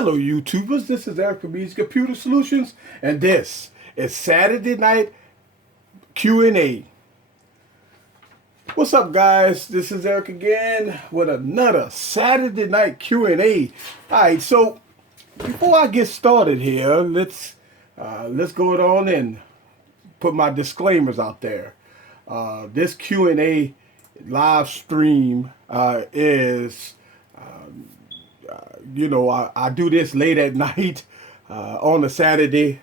Hello, YouTubers. This is Eric from Easy Computer Solutions, and this is Saturday Night Q&A. What's up, guys? This is Eric again with another Saturday Night Q&A. All right, so before I get started here, let's go on and put my disclaimers out there. This Q&A live stream is I do this late at night on a Saturday.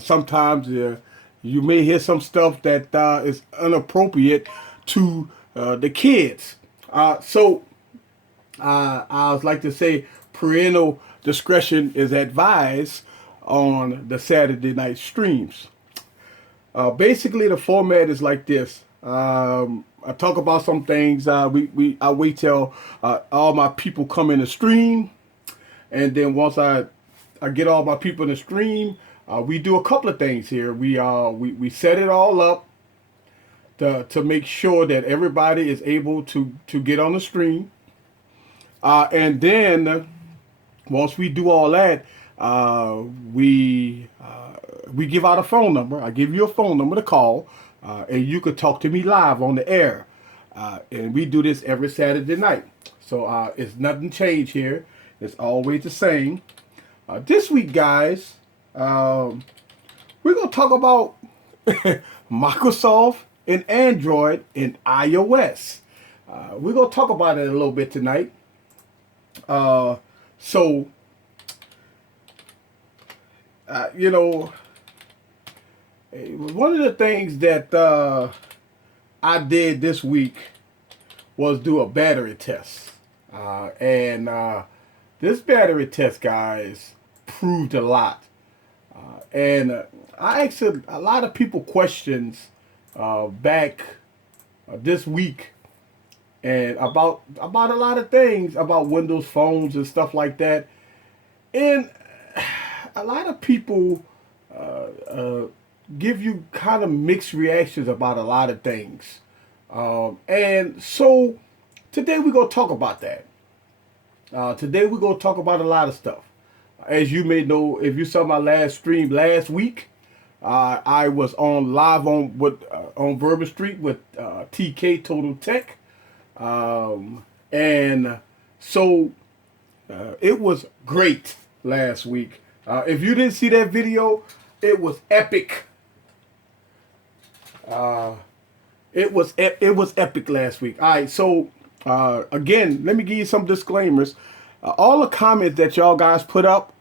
Sometimes you may hear some stuff that is inappropriate to the kids. So I would like to say parental discretion is advised on the Saturday night streams. Basically, the format is like this. I talk about some things. I wait till all my people come in the stream. And then once I get all my people in the stream, we do a couple of things here. We set it all up to make sure that everybody is able to get on the stream. And then once we do all that, we give out a phone number. I give you a phone number to call, and you could talk to me live on the air. And we do this every Saturday night. So it's nothing changed here. It's always the same. This week, guys, we're going to talk about Microsoft and Android and iOS. We're going to talk about it a little bit tonight. One of the things that I did this week was do a battery test. This battery test, guys, proved a lot. I asked a lot of people questions back this week and about a lot of things about Windows phones and stuff like that. And a lot of people give you kind of mixed reactions about a lot of things. And so today we're going to talk about that. Today we're going to talk about a lot of stuff. As you may know, if you saw my last stream last week, I was on live on Bourbon Street with TK Total Tech. It was great last week. If you didn't see that video, it was epic. It was epic last week. All right, so again, let me give you some disclaimers. All the comments that y'all guys put up,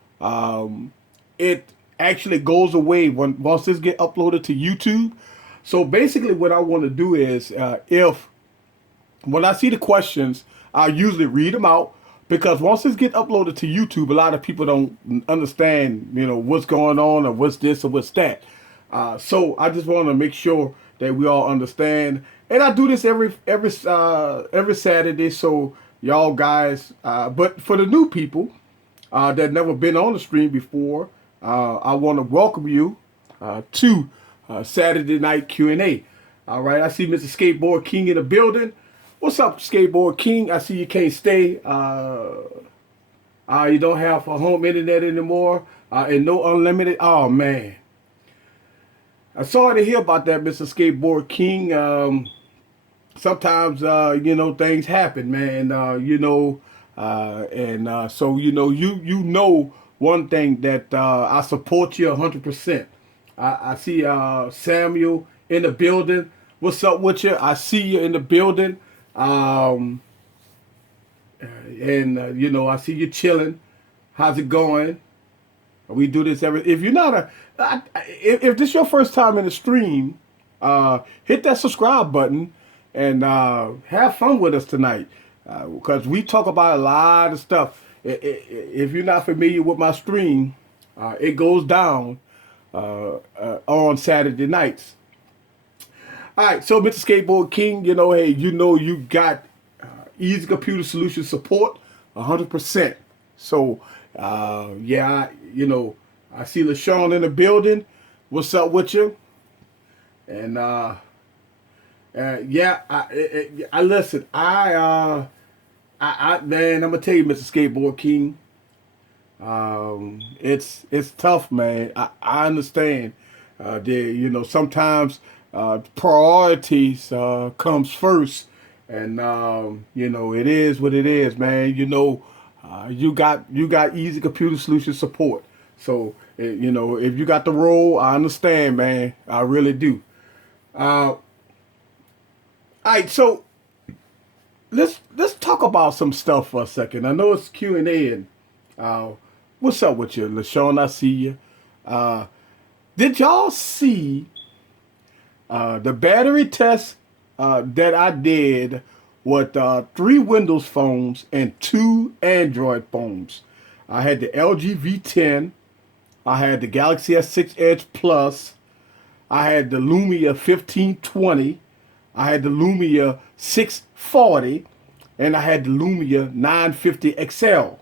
it actually goes away once this get uploaded to YouTube. So basically, what I want to do is, when I see the questions, I usually read them out, because once this get uploaded to YouTube, a lot of people don't understand, what's going on or what's this or what's that. So I just want to make sure that we all understand. And I do this every Saturday, so y'all guys. But for the new people that never been on the stream before, I want to welcome you to Saturday Night Q&A. All right, I see Mr. Skateboard King in the building. What's up, Skateboard King? I see you can't stay. You don't have a home internet anymore, and no unlimited. Oh man, I'm sorry to hear about that, Mr. Skateboard King. Sometimes things happen, man. So you know one thing, that I support you 100%. I see Samuel in the building. What's up with you? I see you in the building. I see you chilling. How's it going? We do this every. If you're not if this is your first time in the stream, hit that subscribe button and have fun with us tonight, because we talk about a lot of stuff. If you're not familiar with my stream, it goes down on Saturday nights. All right, so Mr. Skateboard King, you got Easy Computer Solutions support 100%. So, I see LaShawn in the building. What's up with you? And I listen. Man, I'm gonna tell you, Mr. Skateboard King. It's tough, man. I understand. Sometimes priorities comes first, and it is what it is, man. You got easy computer solution support. So if you got the role, I understand, man. I really do. All right, so let's talk about some stuff for a second. I know it's Q&A, and uh, what's up with you, LaShawn? I see you. Uh, did y'all see the battery test that I did with 3 Windows phones and 2 Android phones? I had the LG V10, I had the Galaxy S6 Edge Plus, I had the Lumia 1520, I had the Lumia 640, and I had the Lumia 950 XL.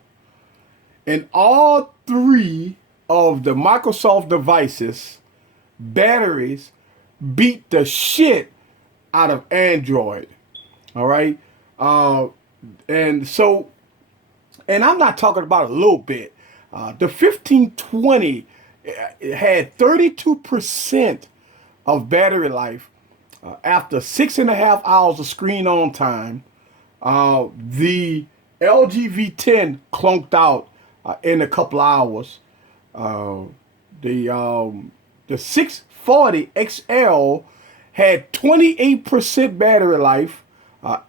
And all three of the Microsoft devices, batteries, beat the shit out of Android. All right. Uh, and so, and I'm not talking about a little bit. The 1520 had 32% of battery life after 6.5 hours of screen on time. The LG V10 clunked out in a couple hours. Uh, the 640 XL had 28% battery life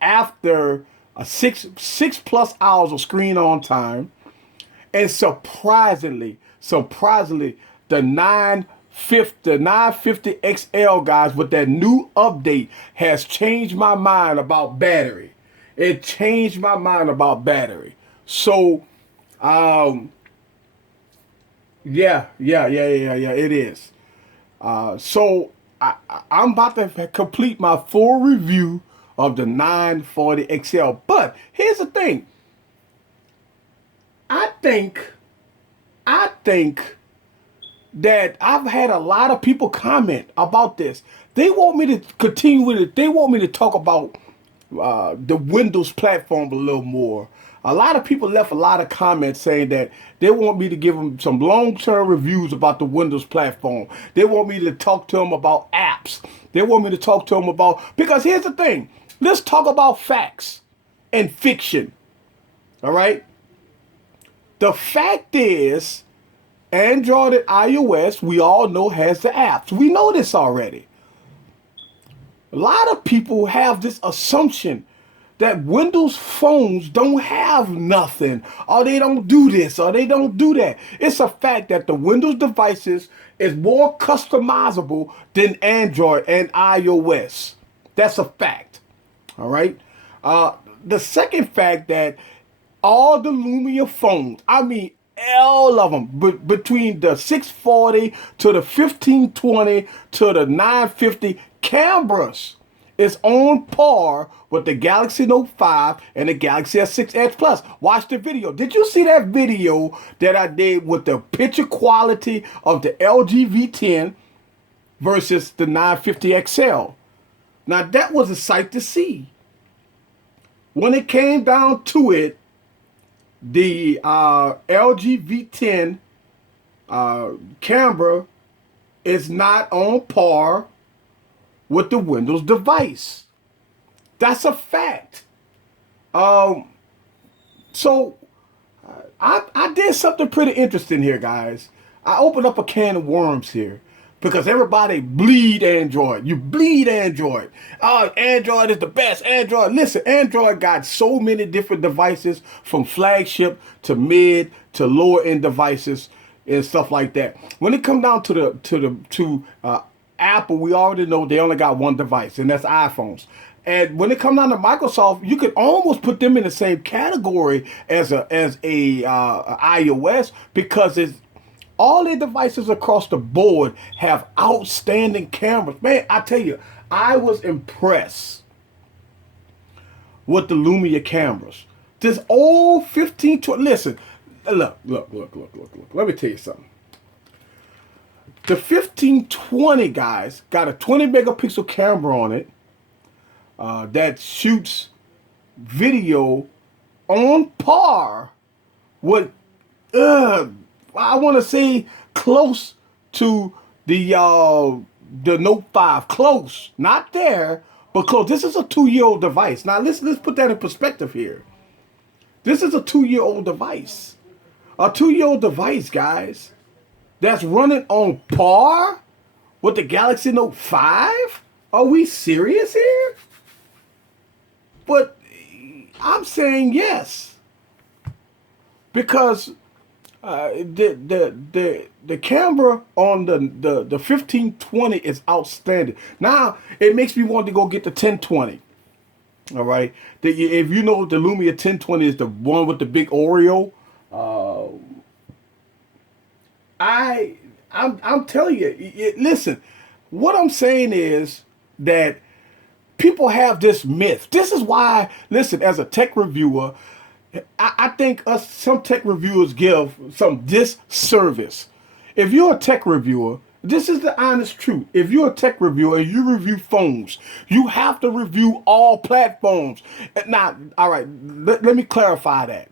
after six plus hours of screen on time, and surprisingly, the 950 XL, guys, with that new update has changed my mind about battery. It changed my mind about battery. So, yeah. It is. I'm about to complete my full review of the 940 XL. But here's the thing. I think, I think that I've had a lot of people comment about this. They want me to continue with it. They want me to talk about the Windows platform a little more. A lot of people left a lot of comments saying that they want me to give them some long-term reviews about the Windows platform. They want me to talk to them about apps. They want me to talk to them about, because here's the thing. Let's talk about facts and fiction. All right? The fact is, Android and iOS, we all know, has the apps. We know this already. A lot of people have this assumption that Windows phones don't have nothing, or they don't do this, or they don't do that. It's a fact that the Windows devices is more customizable than Android and iOS. That's a fact. All right. The second fact that all the Lumia phones, I mean, all of them, between the 640 to the 1520 to the 950 cameras, is on par with the Galaxy Note 5 and the Galaxy S6 Edge Plus. Watch the video. Did you see that video that I did with the picture quality of the LG V10 versus the 950 XL? Now, that was a sight to see. When it came down to it, the LG V10 camera is not on par with the Windows device. That's a fact. So I did something pretty interesting here, guys. I opened up a can of worms here because everybody bleed Android. You bleed Android. Oh, Android is the best. Android. Listen, Android got so many different devices, from flagship to mid to lower end devices and stuff like that. When it comes down to Apple, we already know they only got one device, and that's iPhones. And when it comes down to Microsoft, you could almost put them in the same category as a iOS, because it's all their devices across the board have outstanding cameras. Man, I tell you, I was impressed with the Lumia cameras. This old 1520. Listen, look. Let me tell you something. The 1520, guys, got a 20 megapixel camera on it that shoots video on par with I want to say close to the Note 5. Close, not there, but close. This is a 2-year-old device. Now let's put that in perspective here. This is a 2-year-old device. A 2-year-old device, guys, that's running on par with the Galaxy Note 5? Are we serious here? But I'm saying yes. Because the camera on the 1520 is outstanding. Now it makes me want to go get the 1020. All right, if you know the Lumia 1020 is the one with the big Oreo, I'm telling you, listen. What I'm saying is that people have this myth. This is why, listen, as a tech reviewer, I think some tech reviewers give some disservice. If you're a tech reviewer, this is the honest truth. If you're a tech reviewer and you review phones, you have to review all platforms. Now, all right, let me clarify that.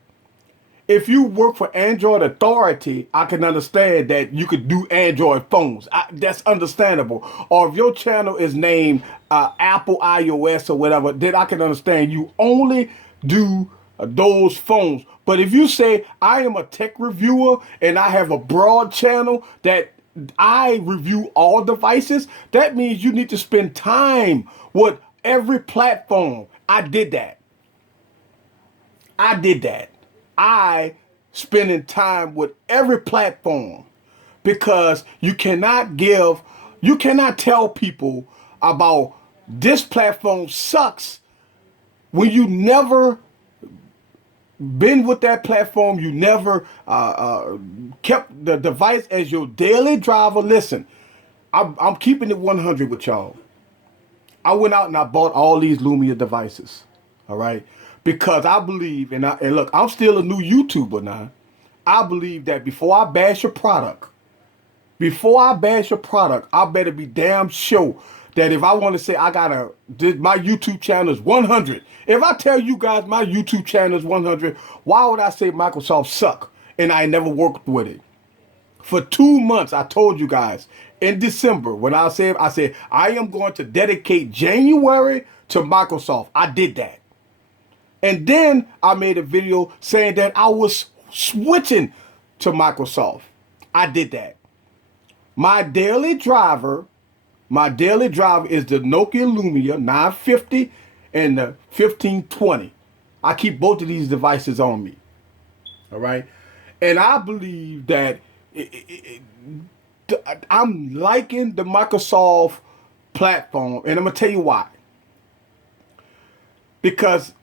If you work for Android Authority, I can understand that you could do Android phones. That's understandable. Or if your channel is named Apple iOS or whatever, then I can understand you only do those phones. But if you say I am a tech reviewer and I have a broad channel that I review all devices, that means you need to spend time with every platform. I did that. I spending time with every platform, because you cannot tell people about this platform sucks when you never been with that platform, you never kept the device as your daily driver. Listen, I'm keeping it 100 with y'all. I went out and I bought all these Lumia devices, all right? Because I believe, and look, I'm still a new YouTuber now. I believe that before I bash a product, I better be damn sure that if I want to say my YouTube channel is 100, if I tell you guys my YouTube channel is 100, why would I say Microsoft suck and I never worked with it? For 2 months, I told you guys in December when I said I am going to dedicate January to Microsoft. I did that. And then I made a video saying that I was switching to Microsoft. I did that. My daily driver is the Nokia Lumia 950 and the 1520. I keep both of these devices on me. All right. And I believe that I'm liking the Microsoft platform. And I'm going to tell you why. Because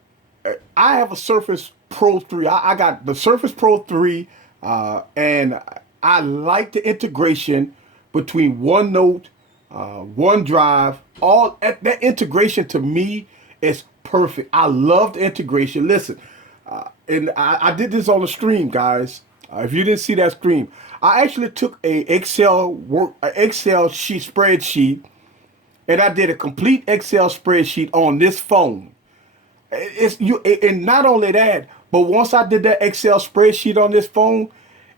I have a Surface Pro 3. I got the Surface Pro 3, and I like the integration between OneNote, OneDrive. All that integration to me is perfect. I love the integration. Listen, and I did this on the stream, guys. If you didn't see that stream, I actually took a Excel spreadsheet, and I did a complete Excel spreadsheet on this phone. And not only that, but once I did that Excel spreadsheet on this phone,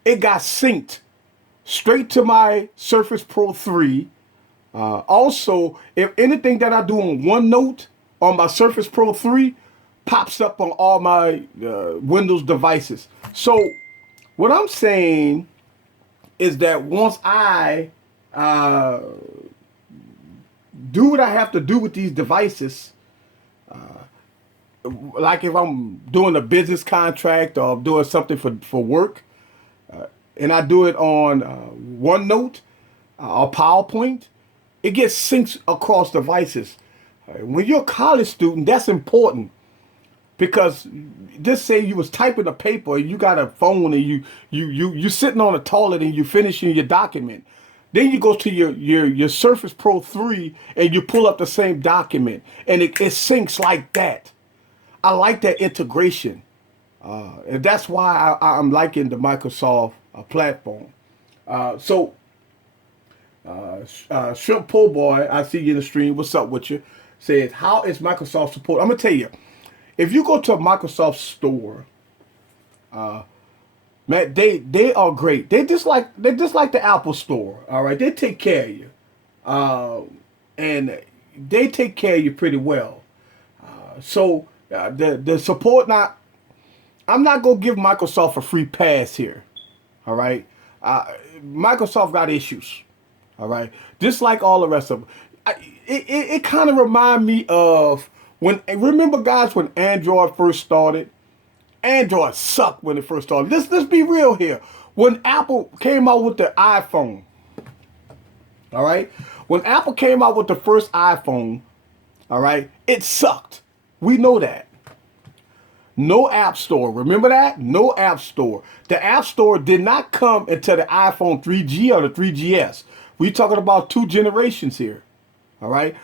it got synced straight to my Surface Pro 3. Also, if anything that I do on OneNote on my Surface Pro 3 pops up on all my Windows devices. So what I'm saying is that once I do what I have to do with these devices, like if I'm doing a business contract or I'm doing something for work, and I do it on OneNote or PowerPoint, it gets synced across devices. When you're a college student, that's important, because just say you was typing a paper and you got a phone and you sitting on a toilet and you finishing your document. Then you go to your Surface Pro 3 and you pull up the same document and it syncs like that. I like that integration. And that's why I'm liking the Microsoft platform. Shrimp Po Boy, I see you in the stream. What's up with you? Says, how is Microsoft support? I'm going to tell you, if you go to a Microsoft store, Man, they are great. They just like the Apple Store. All right, they take care of you, uh, and they take care of you pretty well. So the support. Now, I'm not gonna give Microsoft a free pass here. All right, uh, Microsoft got issues. All right, just like all the rest of them. It kind of remind me of when, remember guys, when Android first started. Android sucked when it first started. Let's be real here. When Apple came out with the iPhone, all right? When Apple came out with the first iPhone, all right, it sucked. We know that. No App Store. Remember that? No App Store. The App Store did not come until the iPhone 3G or the 3GS. We talking about two generations here. All right?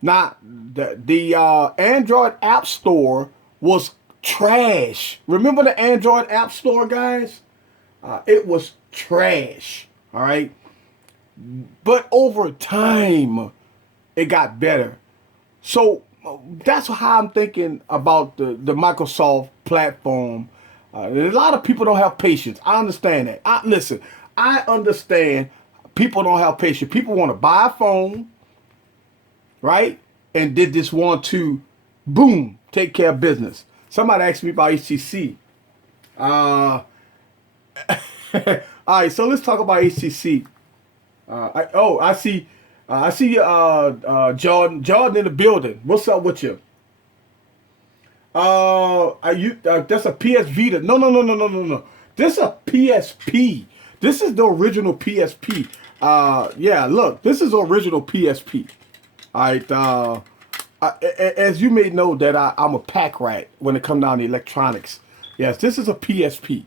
Now, the Android App Store was trash. Remember the Android App Store, guys? It was trash. All right? But over time, it got better. So that's how I'm thinking about the Microsoft platform. A lot of people don't have patience. I understand that. Listen, I understand people don't have patience. People want to buy a phone, right? And did this want to, boom, take care of business. Somebody asked me about HTC. All right, so let's talk about HTC. I see. I see Jordan. Jordan in the building. What's up with you? That's a PS Vita. No, no, no, no, no, no, no. This is a PSP. This is the original PSP. Yeah, look, this is the original PSP. All right. As you may know, that I'm a pack rat when it comes down to electronics. Yes, this is a PSP.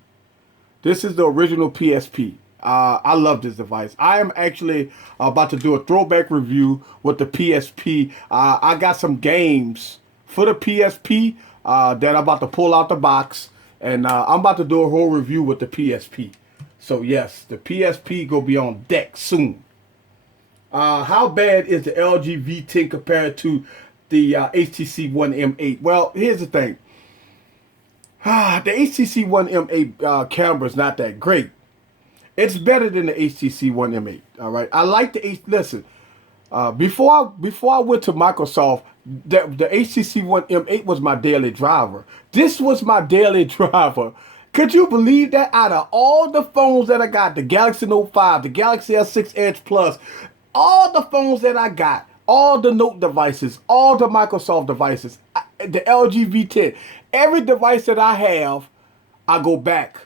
This is the original PSP. I love this device. I am actually about to do a throwback review with the PSP. I got some games for the PSP that I'm about to pull out the box, and I'm about to do a whole review with the PSP. So yes, the PSP gonna be on deck soon. How bad is the LG V10 compared to the HTC One M8? Well, here's the thing. The HTC One M8 camera is not that great. It's better than the HTC One M8. All right, I like the listen. Before I went to Microsoft, the HTC One M8 was my daily driver. This was my daily driver. Could you believe that? Out of all the phones that I got, the Galaxy Note 5, the Galaxy S6 Edge Plus, all the phones that I got, all the Note devices, all the Microsoft devices, the LG V10, every device that I have, I go back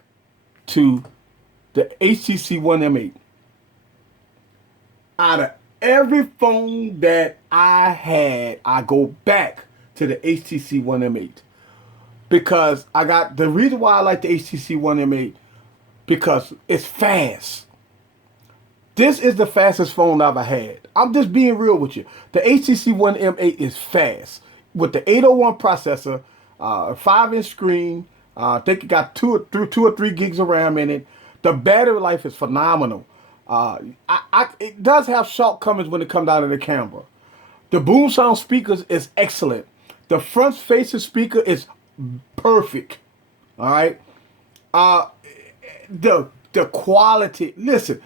to the HTC One M8. Out of every phone that I had, I go back to the HTC One M8. Because I got, the reason why I like the HTC One M8, because it's fast. This is the fastest phone I've ever had. I'm just being real with you. The HTC One M8 is fast. With the 801 processor, 5-inch screen, I think it got 2 or 3 gigs of RAM in it. The battery life is phenomenal. It does have shortcomings when it comes down to the camera. The boom sound speakers is excellent. The front facing speaker is perfect. All right. The quality. Listen,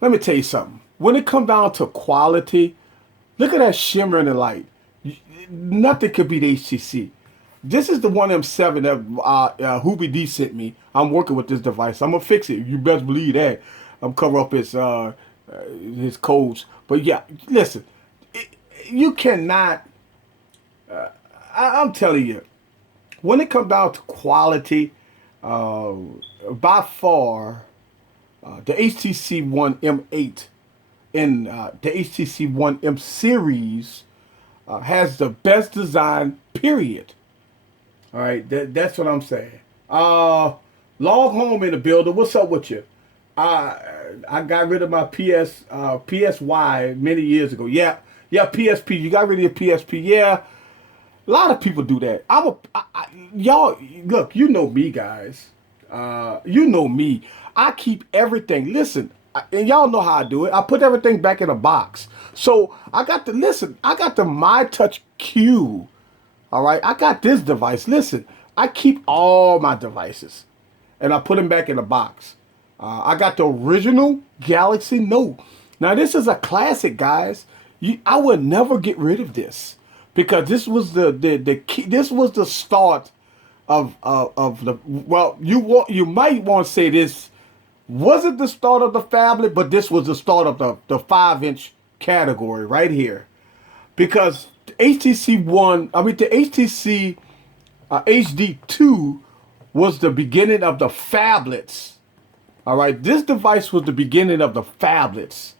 let me tell you something. When it comes down to quality, look at that shimmer in the light. Nothing could beat HTC. This is the one M7 that Huby D sent me. I'm working with this device. I'm gonna fix it. You best believe that. I'm cover up his codes. But yeah, listen, you cannot. I'm telling you, when it comes down to quality, by far, the HTC One M8 and the HTC One M series has the best design. Period. All right, that's what I'm saying. Log Home in the building. What's up with you? I got rid of my PSY many years ago. Yeah, PSP. You got rid of your PSP. Yeah, a lot of people do that. Y'all look. You know me, guys. You know me. I keep everything. Listen, and y'all know how I do it. I put everything back in a box. So I got the MyTouch Q. All right, I got this device. Listen, I keep all my devices. and I put them back in the box. I got the original Galaxy Note. Now this is a classic, guys. I would never get rid of this because this was the key. This was the start of the, well, you might want to say this wasn't the start of the phablet, but this was the start of the 5-inch category right here, because the HTC HD2 was the beginning of the phablets. All right, this device was the beginning of the phablets.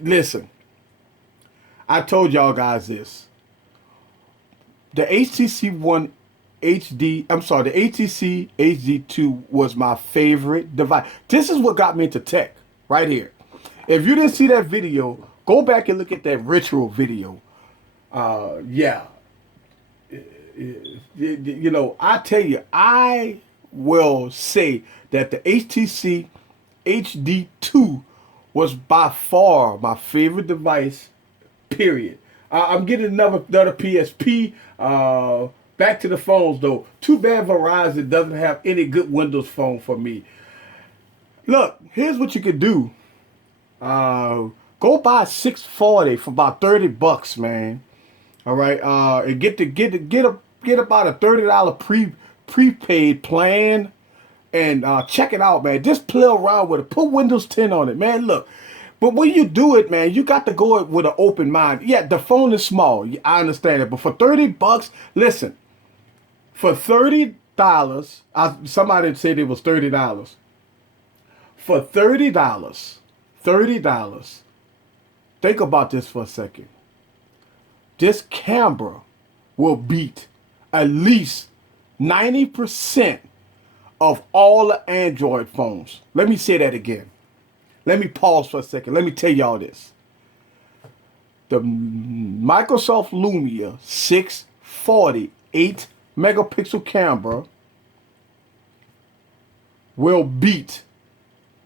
Listen, I told y'all guys this. The HTC HD2 was my favorite device. This is what got me into tech, right here. If you didn't see that video, go back and look at that ritual video. Yeah. You know, I tell you, I will say that the HTC HD2 was by far my favorite device, period. I'm getting another PSP. Back to the phones, though. Too bad Verizon doesn't have any good Windows phone for me. Look, here's what you could do. Go buy a 640 for about $30, man. All right, and get about a $30 prepaid plan, and check it out, man. Just play around with it. Put Windows 10 on it, man. Look, but when you do it, man, you got to go with an open mind. Yeah, the phone is small. I understand it, but for $30, listen. For $30, somebody said it was $30. For $30, think about this for a second. This camera will beat at least 90% of all the Android phones. Let me say that again. Let me pause for a second. Let me tell y'all this. The Microsoft Lumia 640 8-megapixel camera will beat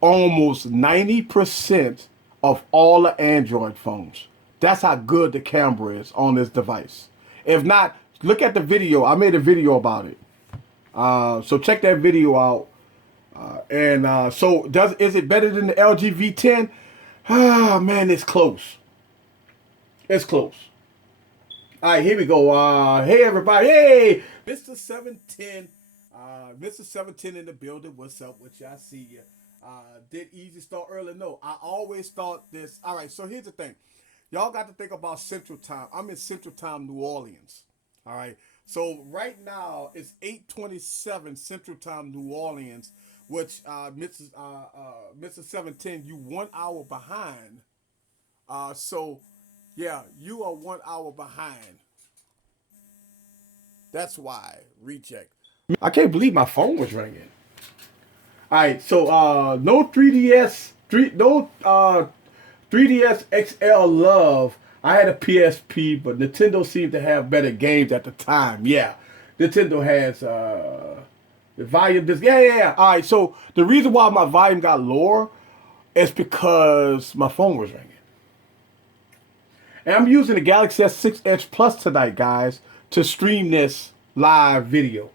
almost 90% of all the Android phones. That's how good the camera is on this device. If not, look at the video. I made a video about it. So check that video out. Is it better than the LG V10? Ah, man, it's close. It's close. All right, here we go. Hey, everybody. Hey, Mr. 710. Mr. 710 in the building. What's up with you? I see you. Did easy start early? No, I always start this. All right, so here's the thing. Y'all got to think about Central Time. I'm in Central Time, New Orleans. All right. So right now it's 8:27 Central Time, New Orleans, which Mr. 710, you 1 hour behind. So yeah, you are 1 hour behind. That's why. Recheck. I can't believe my phone was ringing. All right. So no 3DS XL love. I had a PSP, but Nintendo seemed to have better games at the time. Yeah, Nintendo has the volume. Yeah. All right, so the reason why my volume got lower is because my phone was ringing. And I'm using the Galaxy S6 Edge Plus tonight, guys, to stream this live video.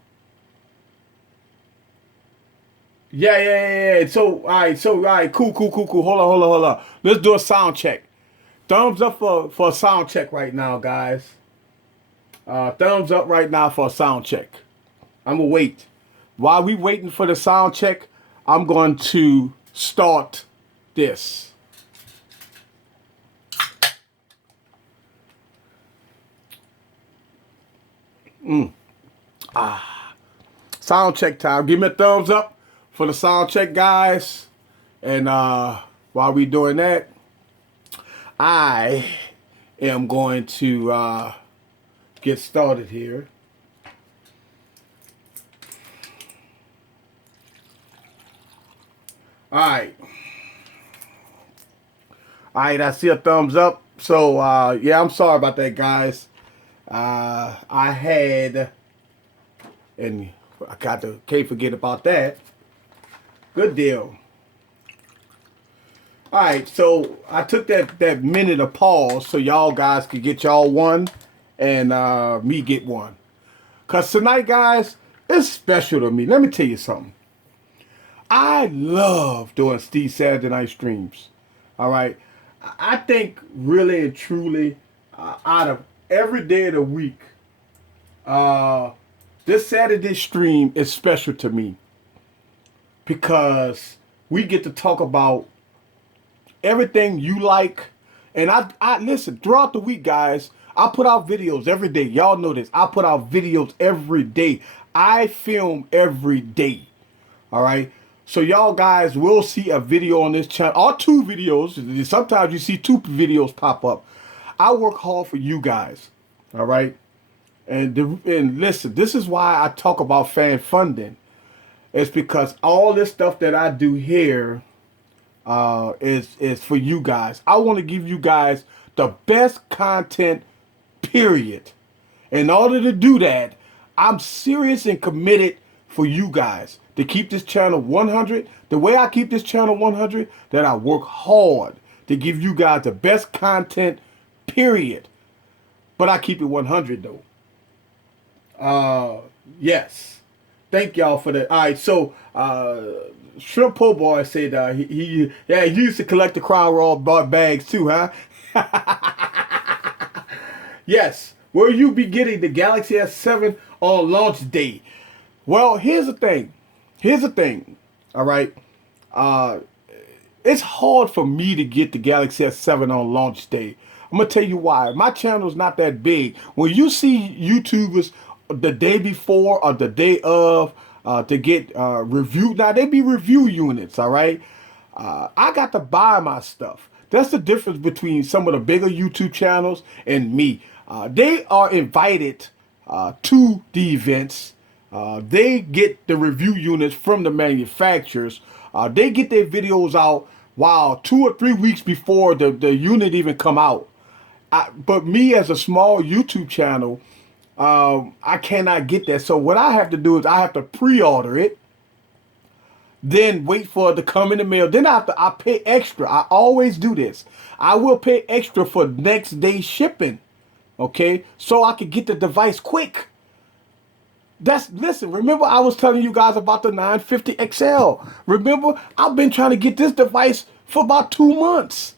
Yeah. So, all right, cool. Hold on. Let's do a sound check. Thumbs up for a sound check right now, guys. Thumbs up right now for a sound check. I'm going to wait. While we waiting for the sound check, I'm going to start this. Sound check time. Give me a thumbs up for the sound check, guys. And while we doing that, I am going to get started here. All right, I see a thumbs up. So yeah, I'm sorry about that, guys. I had, and can't forget about that. Good deal. All right, so I took that minute of pause so y'all guys could get y'all one and me get one. Because tonight, guys, It's special to me. Let me tell you something. I love doing Steve Saturday Night Streams. All right. I think really and truly, out of every day of the week, uh, this Saturday stream is special to me because we get to talk about everything you like. And I listen throughout the week, guys. I put out videos every day. Y'all know this. I put out videos every day. I film every day. All right. So y'all guys will see a video on this channel, or two videos. Sometimes you see two videos pop up. I work hard for you guys. All right. And listen, this is why I talk about fan funding. It's because all this stuff that I do here is for you guys. I want to give you guys the best content, period. In order to do that, I'm serious and committed for you guys to keep this channel 100. The way I keep this channel 100, that I work hard to give you guys the best content, period. But I keep it 100 though. Yes. Thank y'all for that. All right, so Shrimp Po Boy said he used to collect the Crown Royal bags too, huh? Yes. Will you be getting the Galaxy S7 on launch day? Well, here's the thing. All right. It's hard for me to get the Galaxy S7 on launch day. I'm gonna tell you why. My channel's not that big. When you see YouTubers the day before or the day of to get review, now they be review units, all right? I got to buy my stuff. That's the difference between some of the bigger YouTube channels and me. They are invited to the events. They get the review units from the manufacturers. They get their videos out 2 or 3 weeks before the unit even come out. But me as a small YouTube channel, I cannot get that. So what I have to do is I have to pre-order it, then wait for it to come in the mail. Then I pay extra. I always do this. I will pay extra for next day shipping, okay? So I can get the device quick. Listen, remember I was telling you guys about the 950 XL. Remember, I've been trying to get this device for about 2 months.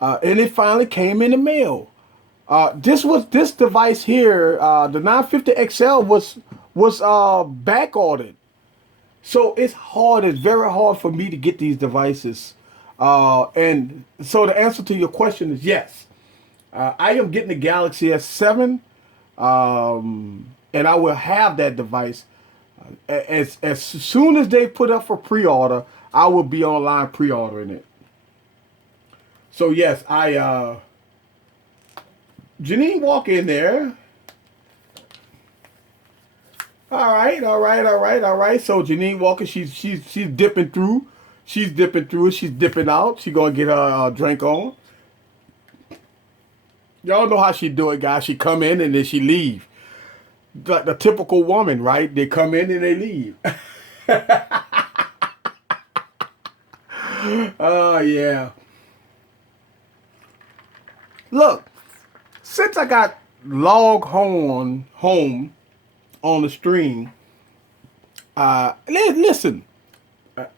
And it finally came in the mail. This device here, the 950 XL was back ordered. So it's very hard for me to get these devices. And so the answer to your question is yes. I am getting the Galaxy S7, and I will have that device as soon as they put up for pre-order. I will be online pre-ordering it. So yes, Janine Walker in there. All right. So Janine Walker, she's dipping through. She's dipping out. She's gonna get her drink on. Y'all know how she do it, guys. She come in and then she leave. Like the typical woman, right? They come in and they leave. Oh, yeah. Look, since I got log home on the stream, listen,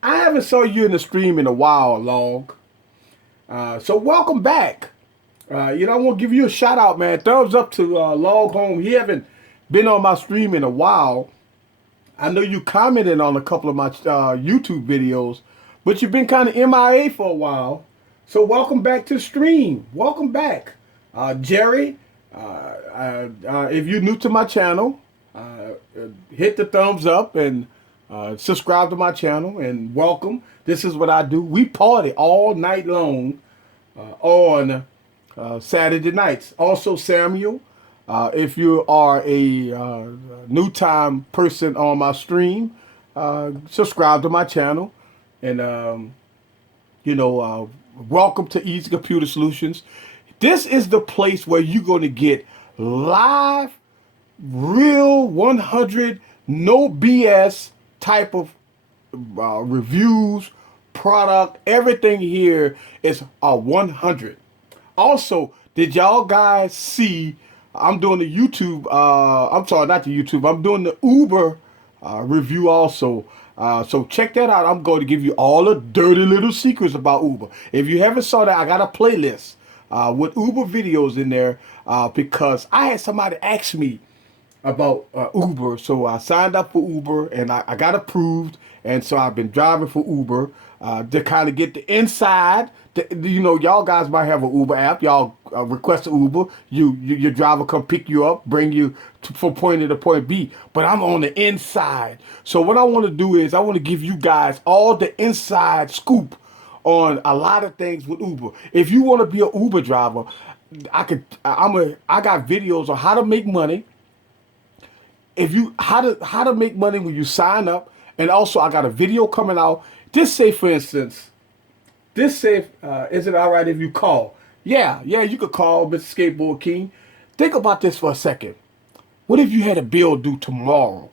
I haven't saw you in the stream in a while, Log. So welcome back. I want to give you a shout out, man. Thumbs up to Log Home. He haven't been on my stream in a while. I know you commented on a couple of my YouTube videos, but you've been kind of MIA for a while. So welcome back to the stream. Welcome back. Jerry, if you're new to my channel, hit the thumbs up and subscribe to my channel and welcome. This is what I do. We party all night long on Saturday nights. Also, Samuel, if you are a new time person on my stream, subscribe to my channel. And, welcome to Easy Computer Solutions. This is the place where you're going to get live, real 100, no BS type of reviews, product. Everything here is a 100. Also, did y'all guys see I'm doing the YouTube, I'm sorry, not the YouTube, I'm doing the Uber review also. So check that out. I'm going to give you all the dirty little secrets about Uber. If you haven't saw that, I got a playlist with Uber videos in there because I had somebody ask me about Uber. So I signed up for Uber and I got approved. And so I've been driving for Uber to kind of get the inside. You know, y'all guys might have an Uber app. Y'all request an Uber. Your driver come pick you up, bring you from point A to point B. But I'm on the inside. So what I want to do is I want to give you guys all the inside scoop on a lot of things with Uber. If you want to be an Uber driver, I got videos on how to make money. If you how to make money when you sign up, and also I got a video coming out. Just say, for instance, is it all right if you call? Yeah, you could call Mr. Skateboard King. Think about this for a second. What if you had a bill due tomorrow?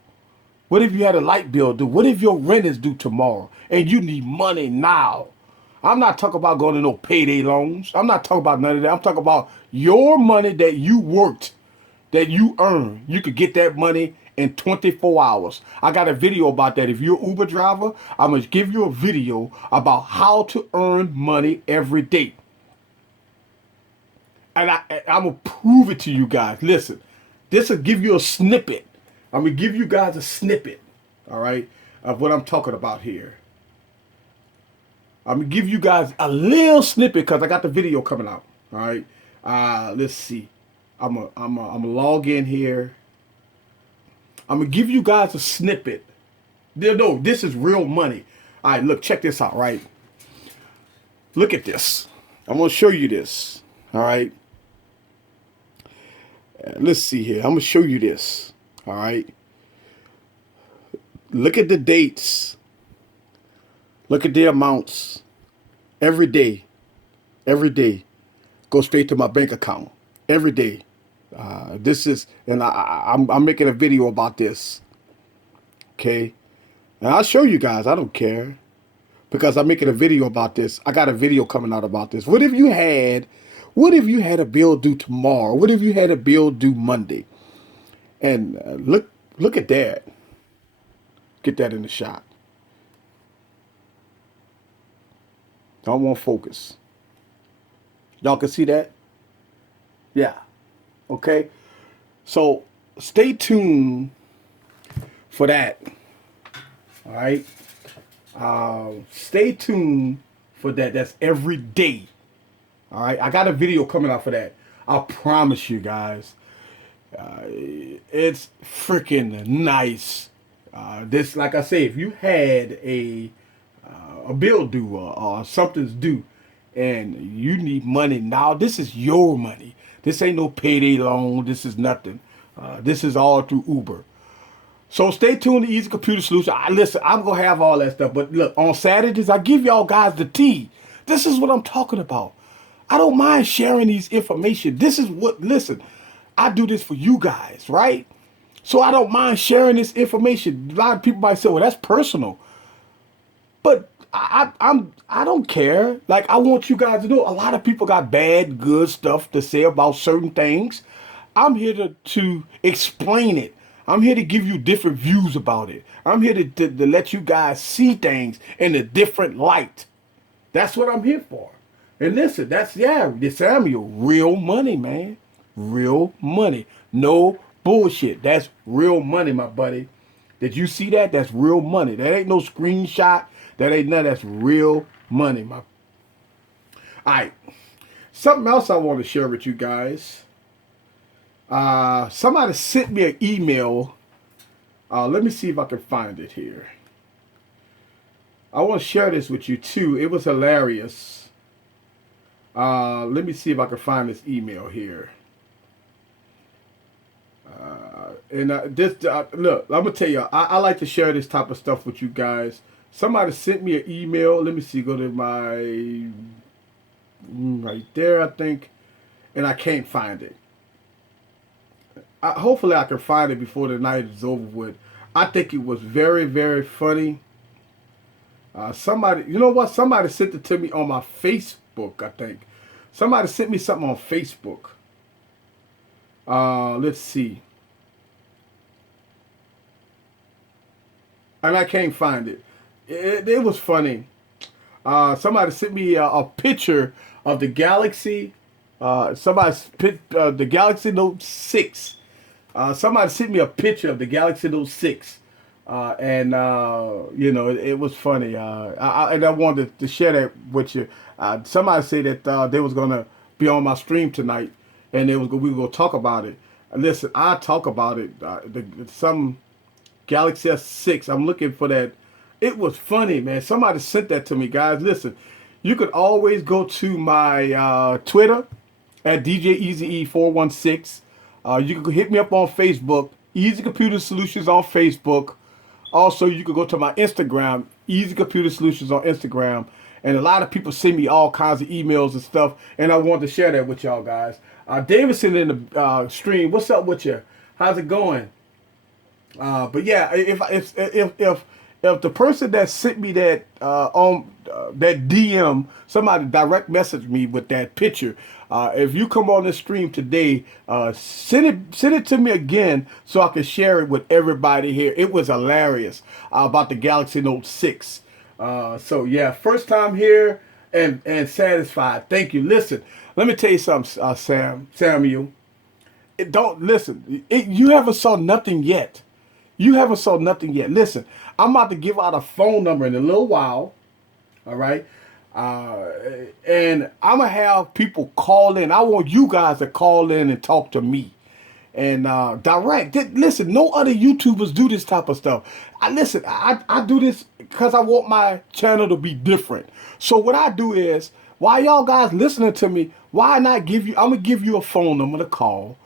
What if you had a light bill due? What if your rent is due tomorrow and you need money now? I'm not talking about going to no payday loans. I'm not talking about none of that. I'm talking about your money that you worked, that you earned. You could get that money in 24 hours. I got a video about that. If you're an Uber driver, I'm going to give you a video about how to earn money every day. And I'm going to prove it to you guys. Listen, this will give you a snippet. I'm going to give you guys a snippet, all right, of what I'm talking about here. I'm going to give you guys a little snippet because I got the video coming out, all right. Let's see. I'm gonna log in here. I'm gonna give you guys a snippet. No, this is real money. All right, look, check this out, right? Look at this. I'm gonna show you this. All right. Let's see here. I'm gonna show you this. All right. Look at the dates. Look at the amounts. Every day. Every day. Go straight to my bank account. Every day. This is, and I'm making a video about this. Okay. And I'll show you guys. I don't care. Because I'm making a video about this. I got a video coming out about this. What if you had a bill due tomorrow? What if you had a bill due Monday? And look at that. Get that in the shot. I want focus. Y'all can see that? Yeah. Okay. So stay tuned for that. All right. Stay tuned for that. That's every day. All right. I got a video coming out for that. I promise you guys. It's freaking nice. This, like I say, if you had a bill due or something's due and you need money now, this is your money. This ain't no payday loan. This is nothing. This is all through Uber. So stay tuned to Easy Computer Solution. Listen, I'm going to have all that stuff. But look, on Saturdays, I give y'all guys the tea. This is what I'm talking about. I don't mind sharing these information. This is what, listen, I do this for you guys, right? So I don't mind sharing this information. A lot of people might say, well, that's personal. But I don't care. Like, I want you guys to know a lot of people got bad, good stuff to say about certain things. I'm here to explain it. I'm here to give you different views about it. I'm here to let you guys see things in a different light. That's what I'm here for. And listen, that's, Samuel, real money, man. Real money. No bullshit. That's real money, my buddy. Did you see that? That's real money. That ain't no screenshot. That ain't none. That's real money, my. All right. Something else I want to share with you guys. Somebody sent me an email. Let me see if I can find it here. I want to share this with you too. It was hilarious. Let me see if I can find this email here. Look, I'm gonna tell you, I like to share this type of stuff with you guys. Somebody sent me an email. Let me see. Go to my right there, I think, and I can't find it. Hopefully, I can find it before the night is over with. I think it was very, very funny. Somebody, you know what? Somebody sent it to me on my Facebook, I think. Somebody sent me something on Facebook. Let's see. and I can't find it. It was funny. Somebody sent me a picture of the Galaxy. The Galaxy Note 6. Somebody sent me a picture of the Galaxy Note 6. And it was funny. And I wanted to share that with you. Somebody said that they was gonna be on my stream tonight, and we were gonna talk about it. Listen, I talk about it. Some Galaxy S6. I'm looking for that. It was funny, man. Somebody sent that to me, guys. Listen, you could always go to my Twitter at DJEasyE416. You can hit me up on Facebook, Easy Computer Solutions on Facebook. Also, you can go to my Instagram, Easy Computer Solutions on Instagram. And a lot of people send me all kinds of emails and stuff, and I wanted to share that with y'all guys. Davidson in the stream, what's up with you? How's it going? But yeah, if the person that sent me that on that DM, somebody direct message me with that picture. If you come on the stream today, send it to me again so I can share it with everybody here. It was hilarious about the Galaxy Note 6. So yeah, first time here and satisfied. Thank you. Listen, let me tell you something, Samuel. Don't listen. You haven't saw nothing yet. You haven't saw nothing yet. Listen, I'm about to give out a phone number in a little while. All right. And I'm going to have people call in. I want you guys to call in and talk to me. And direct. Listen, no other YouTubers do this type of stuff. I do this because I want my channel to be different. So what I do is, while y'all guys listening to me, why not I'm going to give you a phone number to call.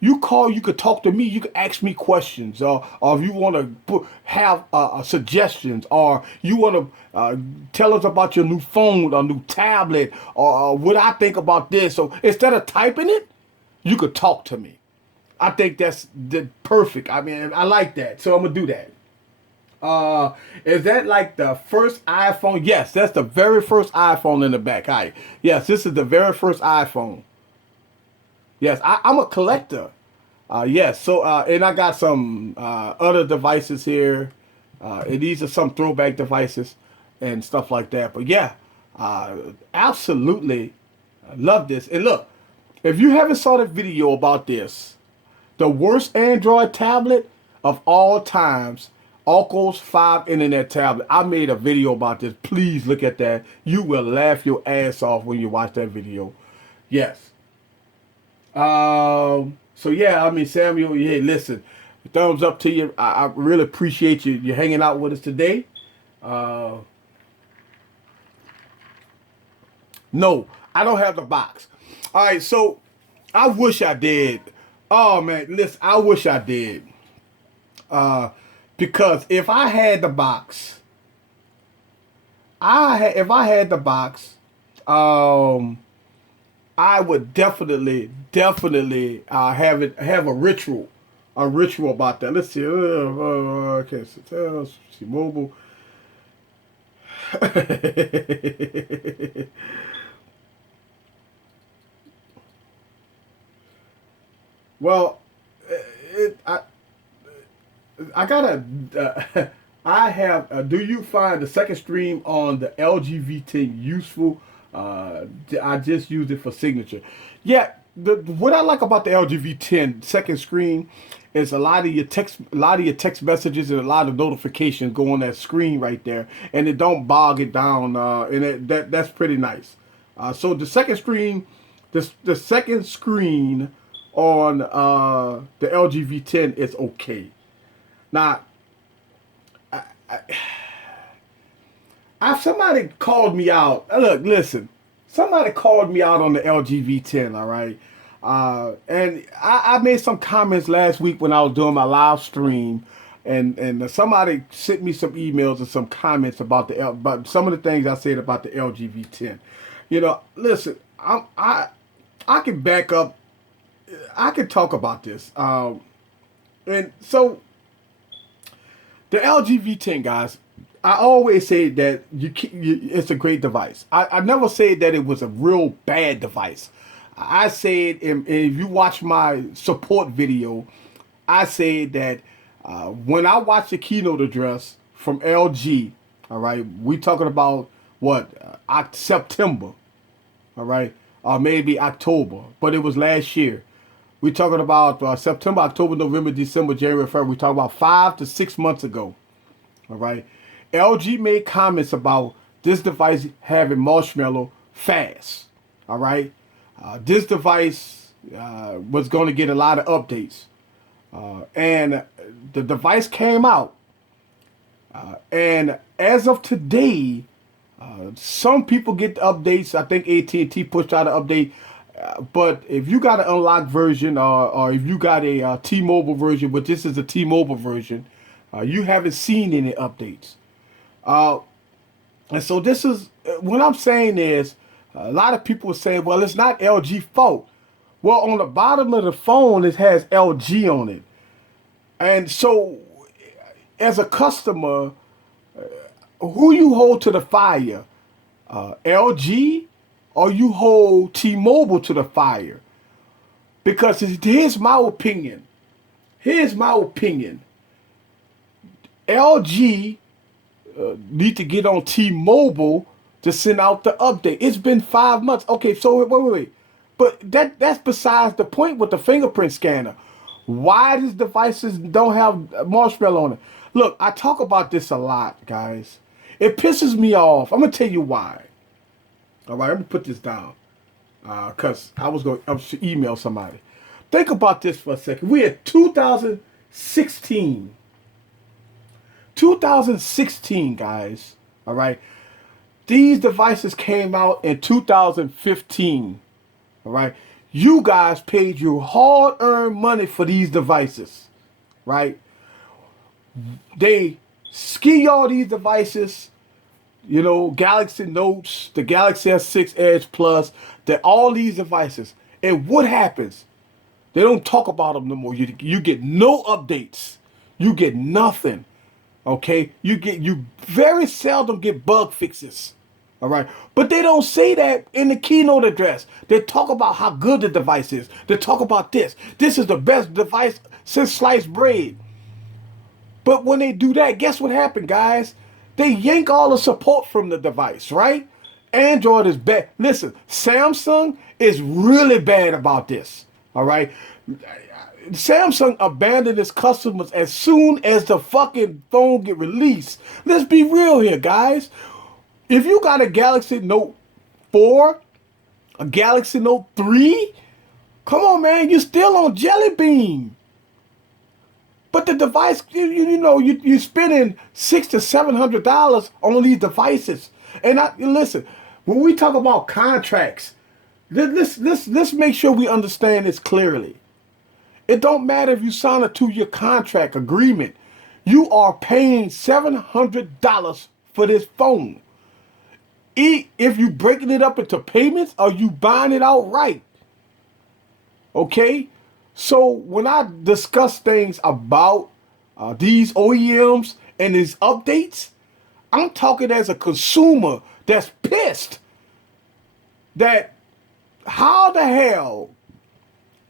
You call, you could talk to me, you could ask me questions, or if you want to have suggestions, or you want to tell us about your new phone or new tablet, or what I think about this. So instead of typing it, you could talk to me. I think that's perfect. I mean, I like that, so I'm going to do that. Is that like the first iPhone? Yes, that's the very first iPhone in the back. Hi. Yes, this is the very first iPhone. Yes, I'm a collector. Yes, so and I got some other devices here. And these are some throwback devices and stuff like that. But yeah, absolutely love this. And look, if you haven't saw the video about this, the worst Android tablet of all times, Oculus 5 Internet tablet. I made a video about this. Please look at that. You will laugh your ass off when you watch that video. Yes. So yeah, I mean, Samuel, hey, listen, thumbs up to you. I really appreciate you hanging out with us today. No, I don't have the box. All right, so I wish I did. Oh man, listen, I wish I did. Because if I had the box, I would definitely have a ritual about that. Let's see. Okay, so see mobile. Well, I gotta. I have. Do you find the second stream on the LG V10 useful? I just used it for signature. Yeah, what I like about the LG V10 second screen is a lot of your text messages and a lot of notifications go on that screen right there, and it don't bog it down. And that's pretty nice. So the second screen, the second screen on the LG V10 is okay. Now, somebody called me out. Look, listen. Somebody called me out on the LG V10, all right? And I made some comments last week when I was doing my live stream, and somebody sent me some emails and some comments about about some of the things I said about the LG V10. You know, listen, I can back up. I can talk about this. And so the LG V10, guys, I always say that it's a great device. I never said that it was a real bad device. I said, and if you watch my support video, I said that when I watched the keynote address from LG. All right, we talking about what September. All right, or maybe October, but it was last year. We talking about September, October, November, December, January, February. We talking about 5 to 6 months ago. All right, LG made comments about this device having marshmallow fast. All right, this device was going to get a lot of updates, and the device came out. And as of today, some people get the updates. I think AT&T pushed out an update. But if you got an unlocked version or if you got a T-Mobile version, but this is a T-Mobile version, you haven't seen any updates. And so this is what I'm saying is a lot of people are saying, well, it's not LG fault. Well, on the bottom of the phone, it has LG on it. And so as a customer, who you hold to the fire? LG or you hold T-Mobile to the fire? Because here's my opinion. LG need to get on T-Mobile to send out the update. It's been 5 months. Okay, so wait. But that's besides the point with the fingerprint scanner. Why these devices don't have marshmallow on it? Look, I talk about this a lot, guys. It pisses me off. I'm going to tell you why. All right, let me put this down. Because I was going to email somebody. Think about this for a second. We're at 2016. 2016, guys. All right. These devices came out in 2015. All right. You guys paid your hard-earned money for these devices. Right? They ski all these devices. You know, Galaxy Notes, the Galaxy S6 Edge Plus, all these devices. And what happens? They don't talk about them no more. You get no updates. You get nothing. Okay? You very seldom get bug fixes. All right? But they don't say that in the keynote address. They talk about how good the device is. They talk about this. This is the best device since sliced bread. But when they do that, guess what happened, guys? They yank all the support from the device, right? Android is bad. Listen, Samsung is really bad about this, all right? Samsung abandoned its customers as soon as the fucking phone get released. Let's be real here, guys. If you got a Galaxy Note 4, a Galaxy Note 3, come on, man, you're still on Jelly Bean. But the device, you're spending $600 to $700 on these devices. And listen, when we talk about contracts, let's make sure we understand this clearly. It don't matter if you sign a 2-year contract agreement. You are paying $700 for this phone. If you breaking it up into payments or you buying it outright. Okay? So when I discuss things about these OEMs and these updates, I'm talking as a consumer that's pissed that how the hell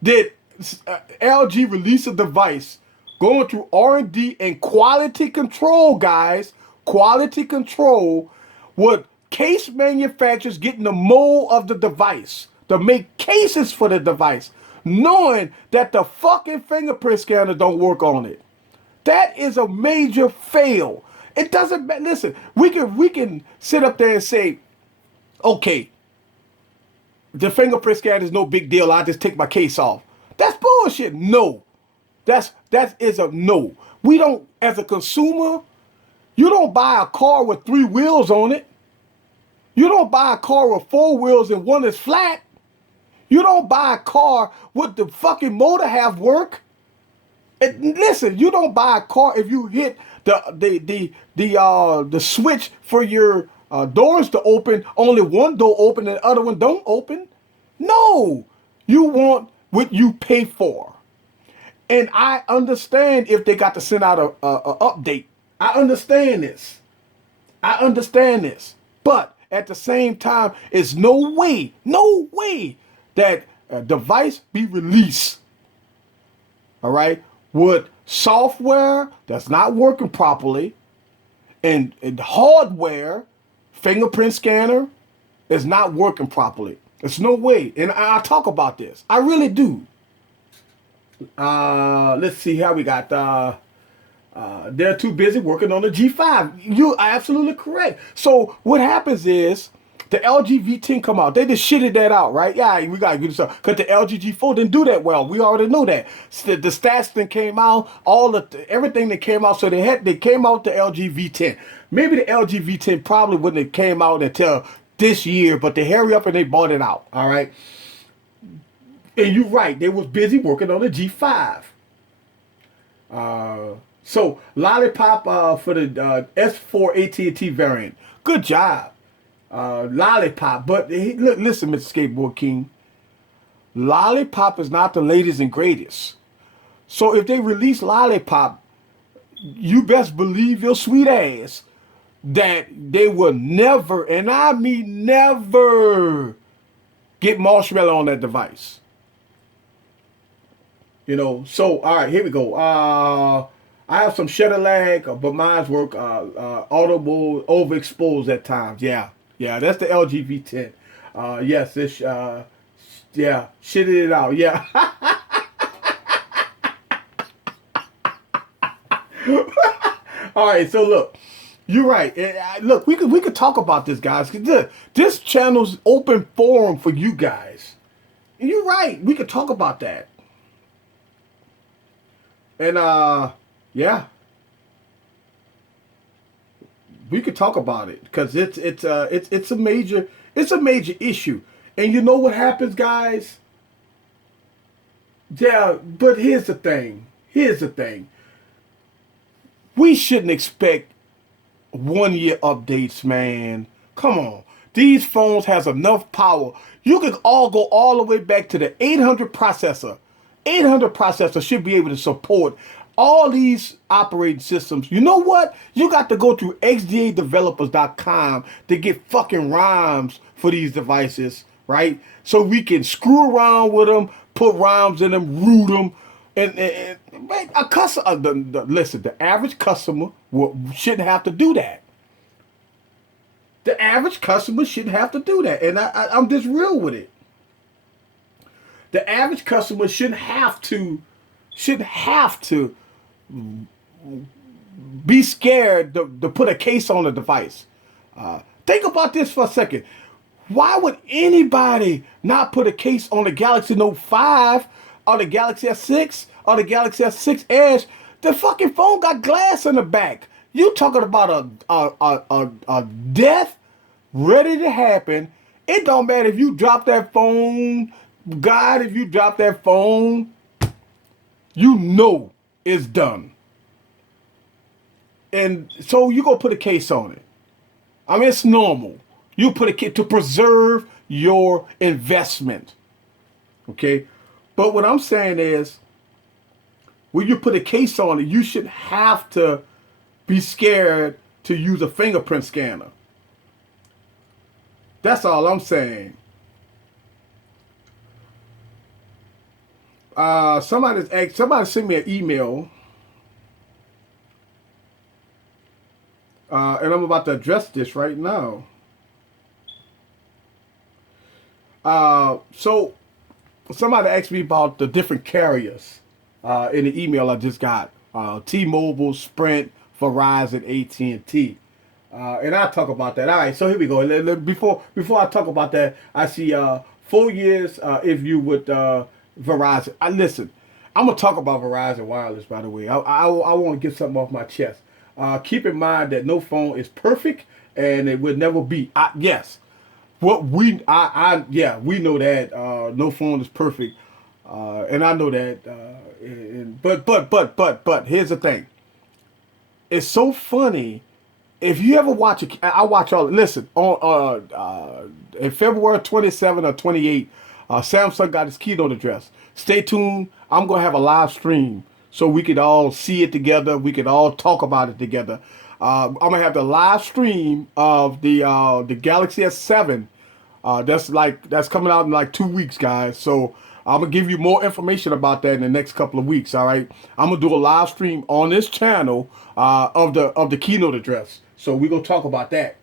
did LG release a device going through R&D and quality control, guys, quality control, with case manufacturers getting the mold of the device to make cases for the device, knowing that the fucking fingerprint scanner don't work on it. That is a major fail. It doesn't listen. We can sit up there and say, okay, the fingerprint scanner is no big deal. I just take my case off. That's bullshit. No, that is a no. We don't, as a consumer, you don't buy a car with 3 wheels on it. You don't buy a car with 4 wheels and one is flat. You don't buy a car with the fucking motor half work. Listen, you don't buy a car if you hit the switch for your doors to open, only one door open and the other one don't open. No, you want what you pay for. And I understand if they got to send out a update. I understand this. But at the same time, it's no way that a device be released, all right, with software that's not working properly and hardware, fingerprint scanner, is not working properly. There's no way. And I talk about this. I really do. Let's see how we got. They're too busy working on the G5. You're absolutely correct. So what happens is the LG V10 come out. They just shitted that out, right? Yeah, we gotta get this up because the LG G4 didn't do that well. We already know that. So the stats that came out, everything that came out. So they came out the LG V10. Maybe the LG V10 probably wouldn't have came out until this year, but they hurry up and they bought it out. All right. And you're right. They was busy working on the G5. So Lollipop for the S4 AT&T variant. Good job. Lollipop. But look, listen, Mr. Skateboard King. Lollipop is not the latest and greatest. So if they release Lollipop, you best believe your sweet ass that they will never, and I mean never, get Marshmallow on that device. You know, so all right, here we go. I have some shutter lag, but mine's work audible overexposed at times. Yeah, that's the LG V10. Yes, this yeah, shitted it out. Yeah. All right, so look, you're right. Look, we could talk about this, guys. This channel's open forum for you guys. And you're right. We could talk about that. And yeah, we could talk about it because it's a major issue. And you know what happens, guys? Yeah, but here's the thing. We shouldn't expect 1 year updates, man. Come on. These phones has enough power. You can all go all the way back to the 800 processor. 800 processor should be able to support all these operating systems. You know what? You got to go to xdadevelopers.com to get fucking ROMs for these devices, right? So we can screw around with them, put ROMs in them, root them, and a customer. Listen, the average customer shouldn't have to do that. The average customer shouldn't have to do that, and I'm just real with it. The average customer shouldn't have to be scared to put a case on a device. Think about this for a second. Why would anybody not put a case on the Galaxy Note 5 or the Galaxy S6 or the Galaxy S6 Edge? The fucking phone got glass in the back. You talking about a death ready to happen. It don't matter if you drop that phone. God, if you drop that phone, you know it's done. And so you go put a case on it. I mean, it's normal. You put a case to preserve your investment. Okay? But what I'm saying is, when you put a case on it, you should have to be scared to use a fingerprint scanner. That's all I'm saying. Somebody sent me an email, and I'm about to address this right now. So somebody asked me about the different carriers in the email I just got. T-Mobile, Sprint, Verizon, AT&T. And I'll talk about that. All right, so here we go. Before I talk about that, I see 4 years if you would Verizon. Listen, I'm going to talk about Verizon Wireless, by the way. I want to get something off my chest. Keep in mind that no phone is perfect, and it will never be. Yes. We know that no phone is perfect, and I know that. But here's the thing. It's so funny. If you ever watch it, I watch all. Listen, on in February 27 or 28, Samsung got its keynote address. Stay tuned. I'm gonna have a live stream so we could all see it together. We could all talk about it together. I'm gonna have the live stream of the Galaxy S7. That's coming out in like 2 weeks, guys. So I'm gonna give you more information about that in the next couple of weeks. All right, I'm gonna do a live stream on this channel of the keynote address. So we're going to talk about that.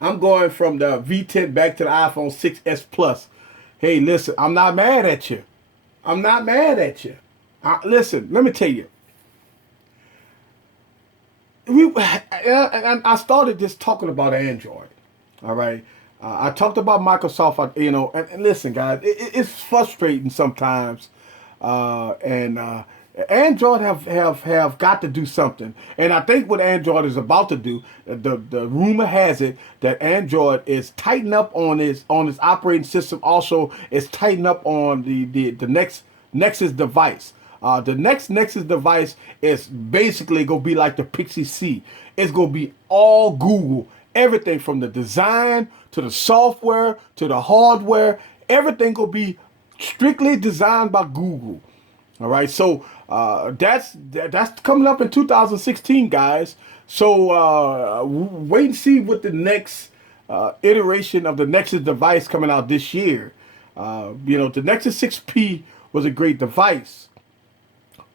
I'm going from the V10 back to the iPhone 6s Plus. Hey, listen, I'm not mad at you. I'm not mad at you. Listen, let me tell you. I started just talking about Android. All right. I talked about Microsoft, and listen, guys, it's frustrating sometimes. And Android have got to do something. And I think what Android is about to do, the rumor has it that Android is tighten up on its operating system. Also, it's tighten up on the next Nexus device. The next Nexus device is basically going to be like the Pixie C. It's going to be all Google. Everything from the design to the software to the hardware, everything will be strictly designed by Google. All right, so that's coming up in 2016, guys. So wait and see what the next iteration of the Nexus device coming out this year. The Nexus 6P was a great device,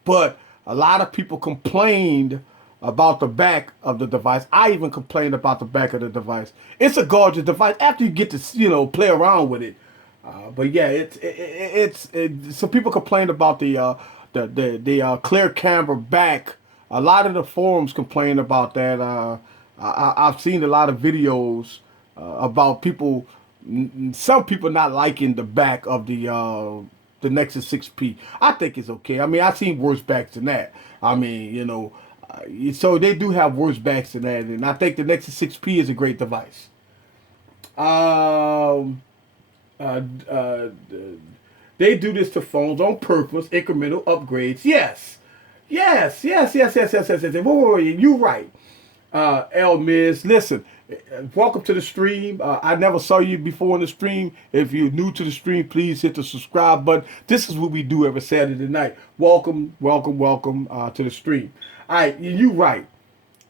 but a lot of people complained about the back of the device. I even complained about the back of the device. It's a gorgeous device after you get to play around with it. But yeah, it's some people complained about the clear camera back. A lot of the forums complain about that. I've seen a lot of videos about people, some people not liking the back of the Nexus 6P. I think it's okay. I mean, I've seen worse backs than that. I mean, so they do have worse backs than that, and I think the Nexus 6P is a great device. Uh, uh, they do this to phones on purpose, incremental upgrades. Yes. Wait. You're right. El Miz, listen, welcome to the stream. I never saw you before in the stream. If you're new to the stream, please hit the subscribe button. This is what we do every Saturday night. Welcome to the stream. All right, you right.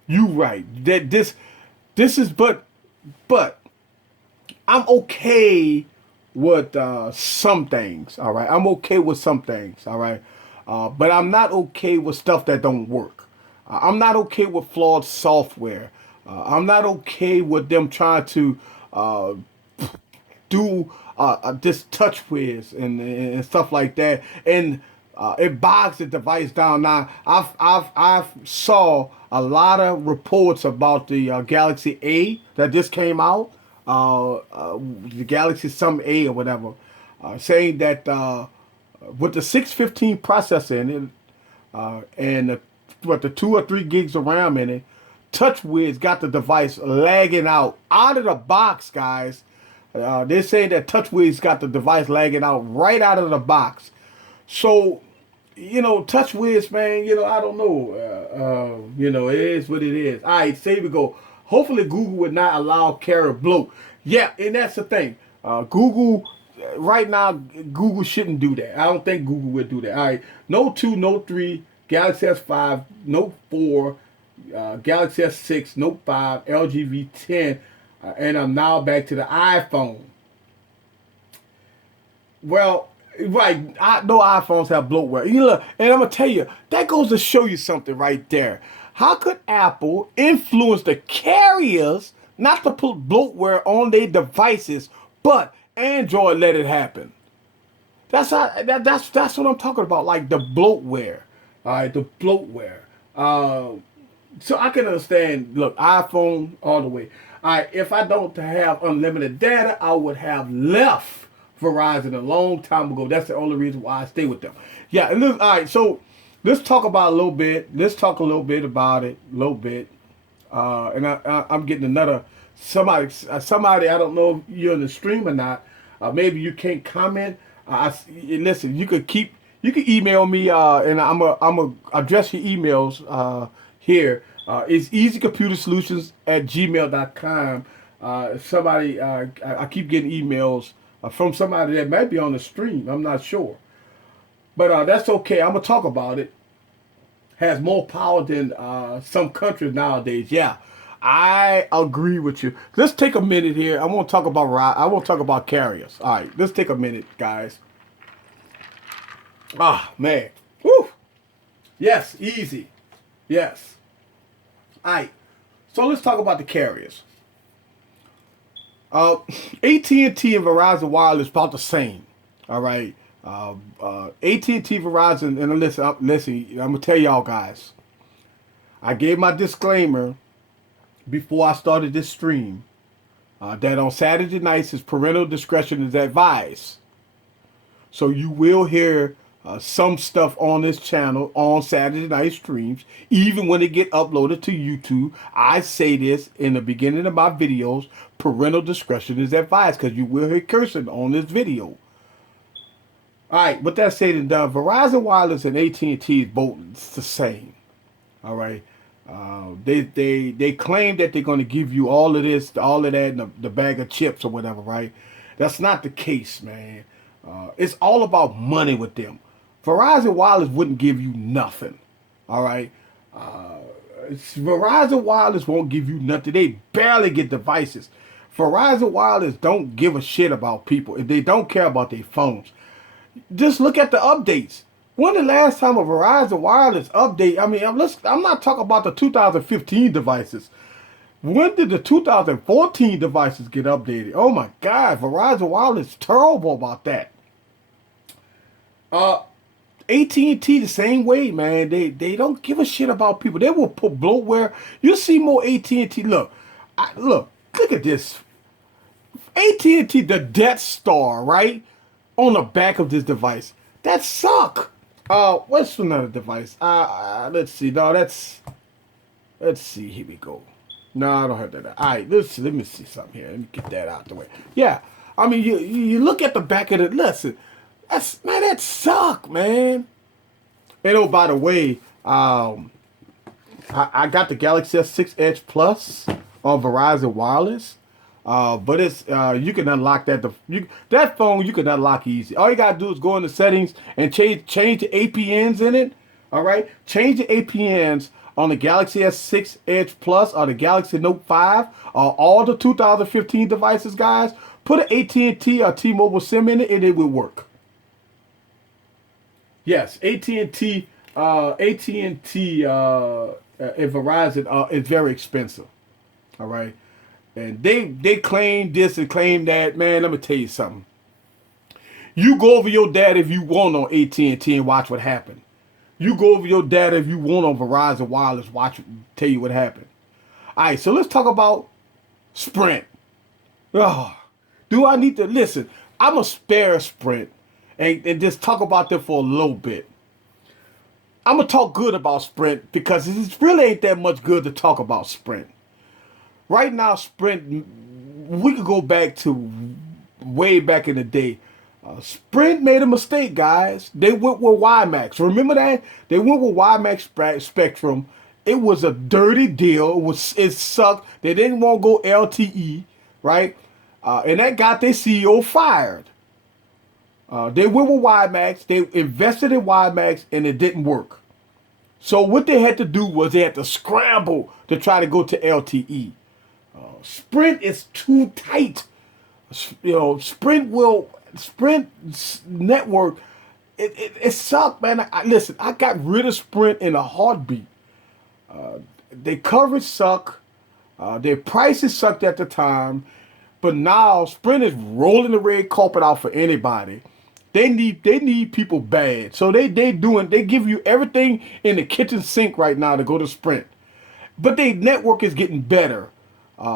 You right. That this is but I'm okay with some things. All right, I'm okay with some things. All right, but I'm not okay with stuff that don't work. I'm not okay with flawed software. I'm not okay with them trying to do this touch whiz and stuff like that, and it bogs the device down. Now, I've saw a lot of reports about the Galaxy A that just came out, the Galaxy some A or whatever, saying that with the 615 processor in it, and the 2 or 3 gigs of RAM in it, TouchWiz got the device lagging out of the box, guys. They're saying that TouchWiz got the device lagging out right out of the box. So, TouchWiz, man, I don't know. It is what it is. All right, so here we go. Hopefully, Google would not allow carrier bloat. Yeah, and that's the thing. Google, right now, Google shouldn't do that. I don't think Google would do that. All right, Note 2, Note 3, Galaxy S5, Note 4, Galaxy S6, Note 5, LG V10, and I'm now back to the iPhone. Well, right, no iPhones have bloatware. And I'm gonna tell you, that goes to show you something right there. How could Apple influence the carriers not to put bloatware on their devices, but Android let it happen? That's what I'm talking about, like the bloatware. All right, the bloatware. So I can understand. Look, iPhone all the way. All right, if I don't have unlimited data, I would have left Verizon a long time ago. That's the only reason why I stay with them. Yeah, and look, all right. So let's talk about a little bit. Let's talk a little bit about it, a little bit. And I'm getting another somebody. I don't know if you're in the stream or not. Maybe you can't comment. Listen, you can email me, and I'm a address your emails here. It's easycomputersolutions@gmail.com. Somebody, I keep getting emails from somebody that might be on the stream. I'm not sure, but that's okay. I'm gonna talk about it. Has more power than some countries nowadays. Yeah, I agree with you. Let's take a minute here. I want to talk about carriers. All right, let's take a minute, guys. Ah, man. Woo. Yes, easy. Yes. All right. So let's talk about the carriers. AT&T and Verizon Wireless about the same. All right. AT&T, Verizon, and listen, I'm gonna tell y'all guys. I gave my disclaimer before I started this stream that on Saturday nights is parental discretion is advised. So you will hear some stuff on this channel on Saturday night streams, even when it get uploaded to YouTube. I say this in the beginning of my videos: parental discretion is advised, because you will hear cursing on this video. All right, with that said and done, Verizon Wireless and AT&T is both the same. All right, they claim that they're going to give you all of this, all of that, in the bag of chips or whatever. Right? That's not the case, man. It's all about money with them. Verizon Wireless wouldn't give you nothing. All right. Verizon Wireless won't give you nothing. They barely get devices. Verizon Wireless don't give a shit about people. They don't care about their phones. Just look at the updates. When the last time a Verizon Wireless update? I mean, I'm not talking about the 2015 devices. When did the 2014 devices get updated? Oh my God, Verizon Wireless is terrible about that. AT&T the same way, man. They don't give a shit about people. They will put bloatware. You see more AT&T. Look at this. AT&T, the Death Star, right, on the back of this device. That suck. What's another device? Let's see. No, let's see. Here we go. No, I don't have that. All right, let me see something here. Let me get that out the way. Yeah, I mean, you look at the back of it. Listen, that suck, man. And oh, by the way, I got the Galaxy S6 Edge Plus on Verizon Wireless. But it's you can unlock that. That phone you can unlock easy. All you gotta do is go into settings and change the APNs in it. All right, change the APNs on the Galaxy S6 Edge Plus or the Galaxy Note 5 or all the 2015 devices, guys. Put an AT&T or T-Mobile SIM in it, and it will work. Yes, AT&T, and Verizon is very expensive. All right. And they claim this and claim that. Man, let me tell you something. You go over your data if you want on AT&T and watch what happened. You go over your data if you want on Verizon Wireless, tell you what happened. All right, so let's talk about Sprint. Oh, do I need to listen? I'm going to spare Sprint and just talk about them for a little bit. I'm going to talk good about Sprint because it really ain't that much good to talk about Sprint. Right now, Sprint, we could go back to way back in the day. Sprint made a mistake, guys. They went with WiMAX. Remember that? They went with WiMAX Spectrum. It was a dirty deal. It sucked. They didn't want to go LTE, right? And that got their CEO fired. They went with WiMAX. They invested in WiMAX, and it didn't work. So what they had to do was they had to scramble to try to go to LTE. Sprint is too tight. Sprint network, it sucked, man. Listen, I got rid of Sprint in a heartbeat. Their coverage sucked. Their prices sucked at the time. But now Sprint is rolling the red carpet out for anybody. They need people bad. So they give you everything in the kitchen sink right now to go to Sprint. But their network is getting better.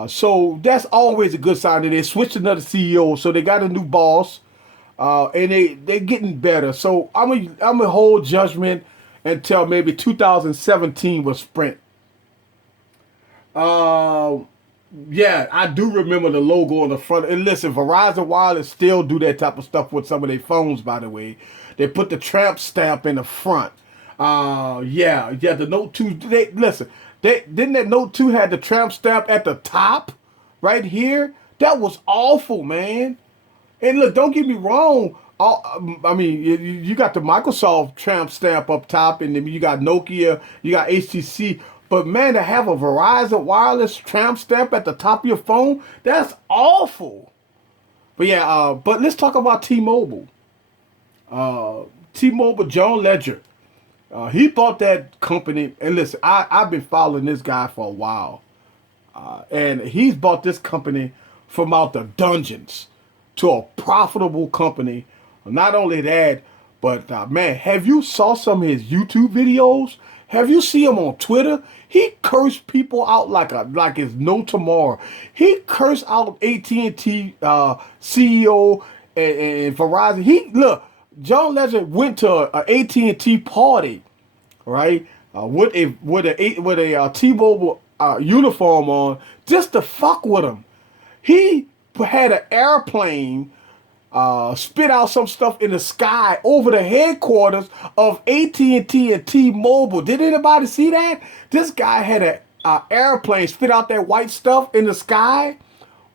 So that's always a good sign that they switched another CEO. So they got a new boss. And they're getting better. So I'm a hold judgment until maybe 2017 was Sprint. Yeah, I do remember the logo on the front. And listen, Verizon Wireless still do that type of stuff with some of their phones, by the way. They put the tramp stamp in the front. Yeah, the Note 2, didn't that Note 2 had the tramp stamp at the top right here? That was awful, man. And look, don't get me wrong. I mean, you got the Microsoft tramp stamp up top, and then you got Nokia, you got HTC. But man, to have a Verizon Wireless tramp stamp at the top of your phone, that's awful. But yeah, but let's talk about T-Mobile. T-Mobile, John Legere. He bought that company. And listen, I've been following this guy for a while. And he's bought this company from out the dungeons to a profitable company. Not only that, but man, have you saw some of his YouTube videos? Have you seen him on Twitter? He cursed people out like it's no tomorrow. He cursed out AT&T CEO and Verizon. John Legend went to a AT&T party, right? With a T-Mobile uniform on, just to fuck with him. He had an airplane spit out some stuff in the sky over the headquarters of AT&T and T-Mobile. Did anybody see that? This guy had an airplane spit out that white stuff in the sky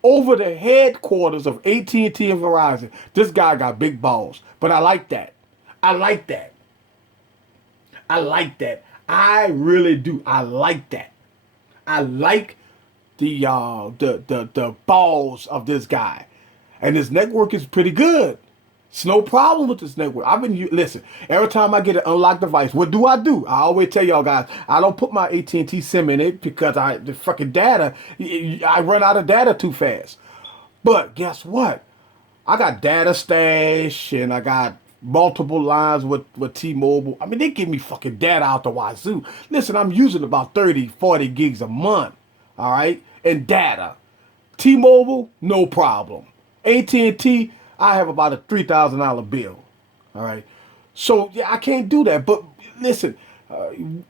over the headquarters of AT&T and Verizon. This guy got big balls, but I like that. I like that. I like that. I really do. I like that. I like the balls of this guy. And his network is pretty good. It's no problem with this network. Listen, every time I get an unlocked device, what do? I always tell y'all guys, I don't put my AT&T SIM in it because the fucking data, I run out of data too fast. But guess what? I got data stash and I got multiple lines with T-Mobile. I mean, they give me fucking data out the wazoo. Listen, I'm using about 30, 40 gigs a month, all right, in data. T-Mobile, no problem. AT&T, I have about a $3,000 bill. All right. So, yeah, I can't do that. But listen, in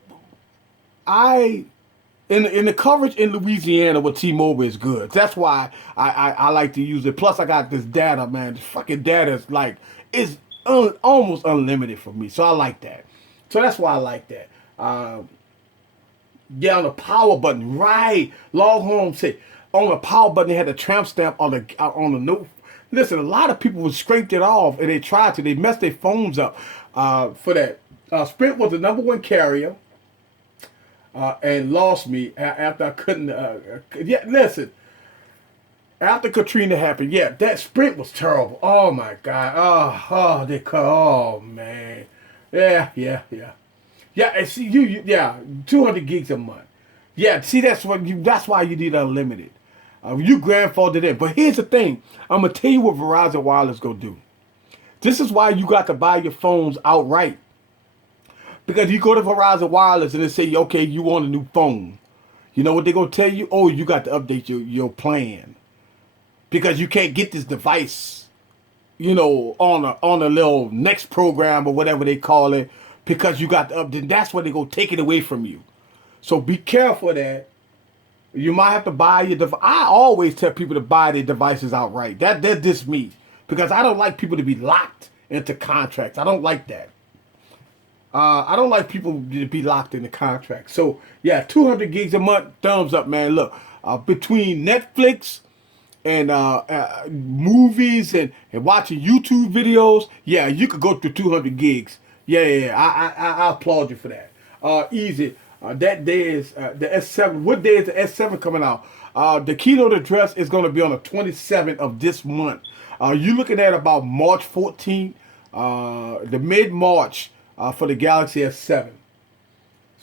the coverage in Louisiana with T-Mobile is good. That's why I like to use it. Plus, I got this data, man. This fucking data is almost unlimited for me. So, I like that. So, that's why I like that. Yeah, on the power button. Right. Longhorn said, on the power button, they had a tramp stamp on the note. Listen, a lot of people would scrape it off, and they tried to. They messed their phones up for that. Sprint was the #1 carrier and lost me after I couldn't. Yeah, listen. After Katrina happened, yeah, that Sprint was terrible. Oh my God. They cut. Oh man. Yeah. Yeah, and see yeah, 200 gigs a month. Yeah, see that's why you need unlimited. You grandfathered in. But here's the thing. I'm going to tell you what Verizon Wireless go do. This is why you got to buy your phones outright. Because you go to Verizon Wireless and they say, okay, you want a new phone. You know what they're going to tell you? Oh, you got to update your plan. Because you can't get this device, on a little next program or whatever they call it. Because you got to update. That's where they're going to take it away from you. So be careful of that. You might have to buy your device. I always tell people to buy their devices outright. That's just me. Because I don't like people to be locked into contracts. I don't like that. I don't like people to be locked into contracts. So, yeah, 200 gigs a month, thumbs up, man. Look, between Netflix and movies and watching YouTube videos, yeah, you could go through 200 gigs. Yeah. I applaud you for that. Easy. That day is the S7. What day is the S7 coming out? The keynote address is going to be on the 27th of this month. You're looking at about March 14th, the mid-March for the Galaxy S7.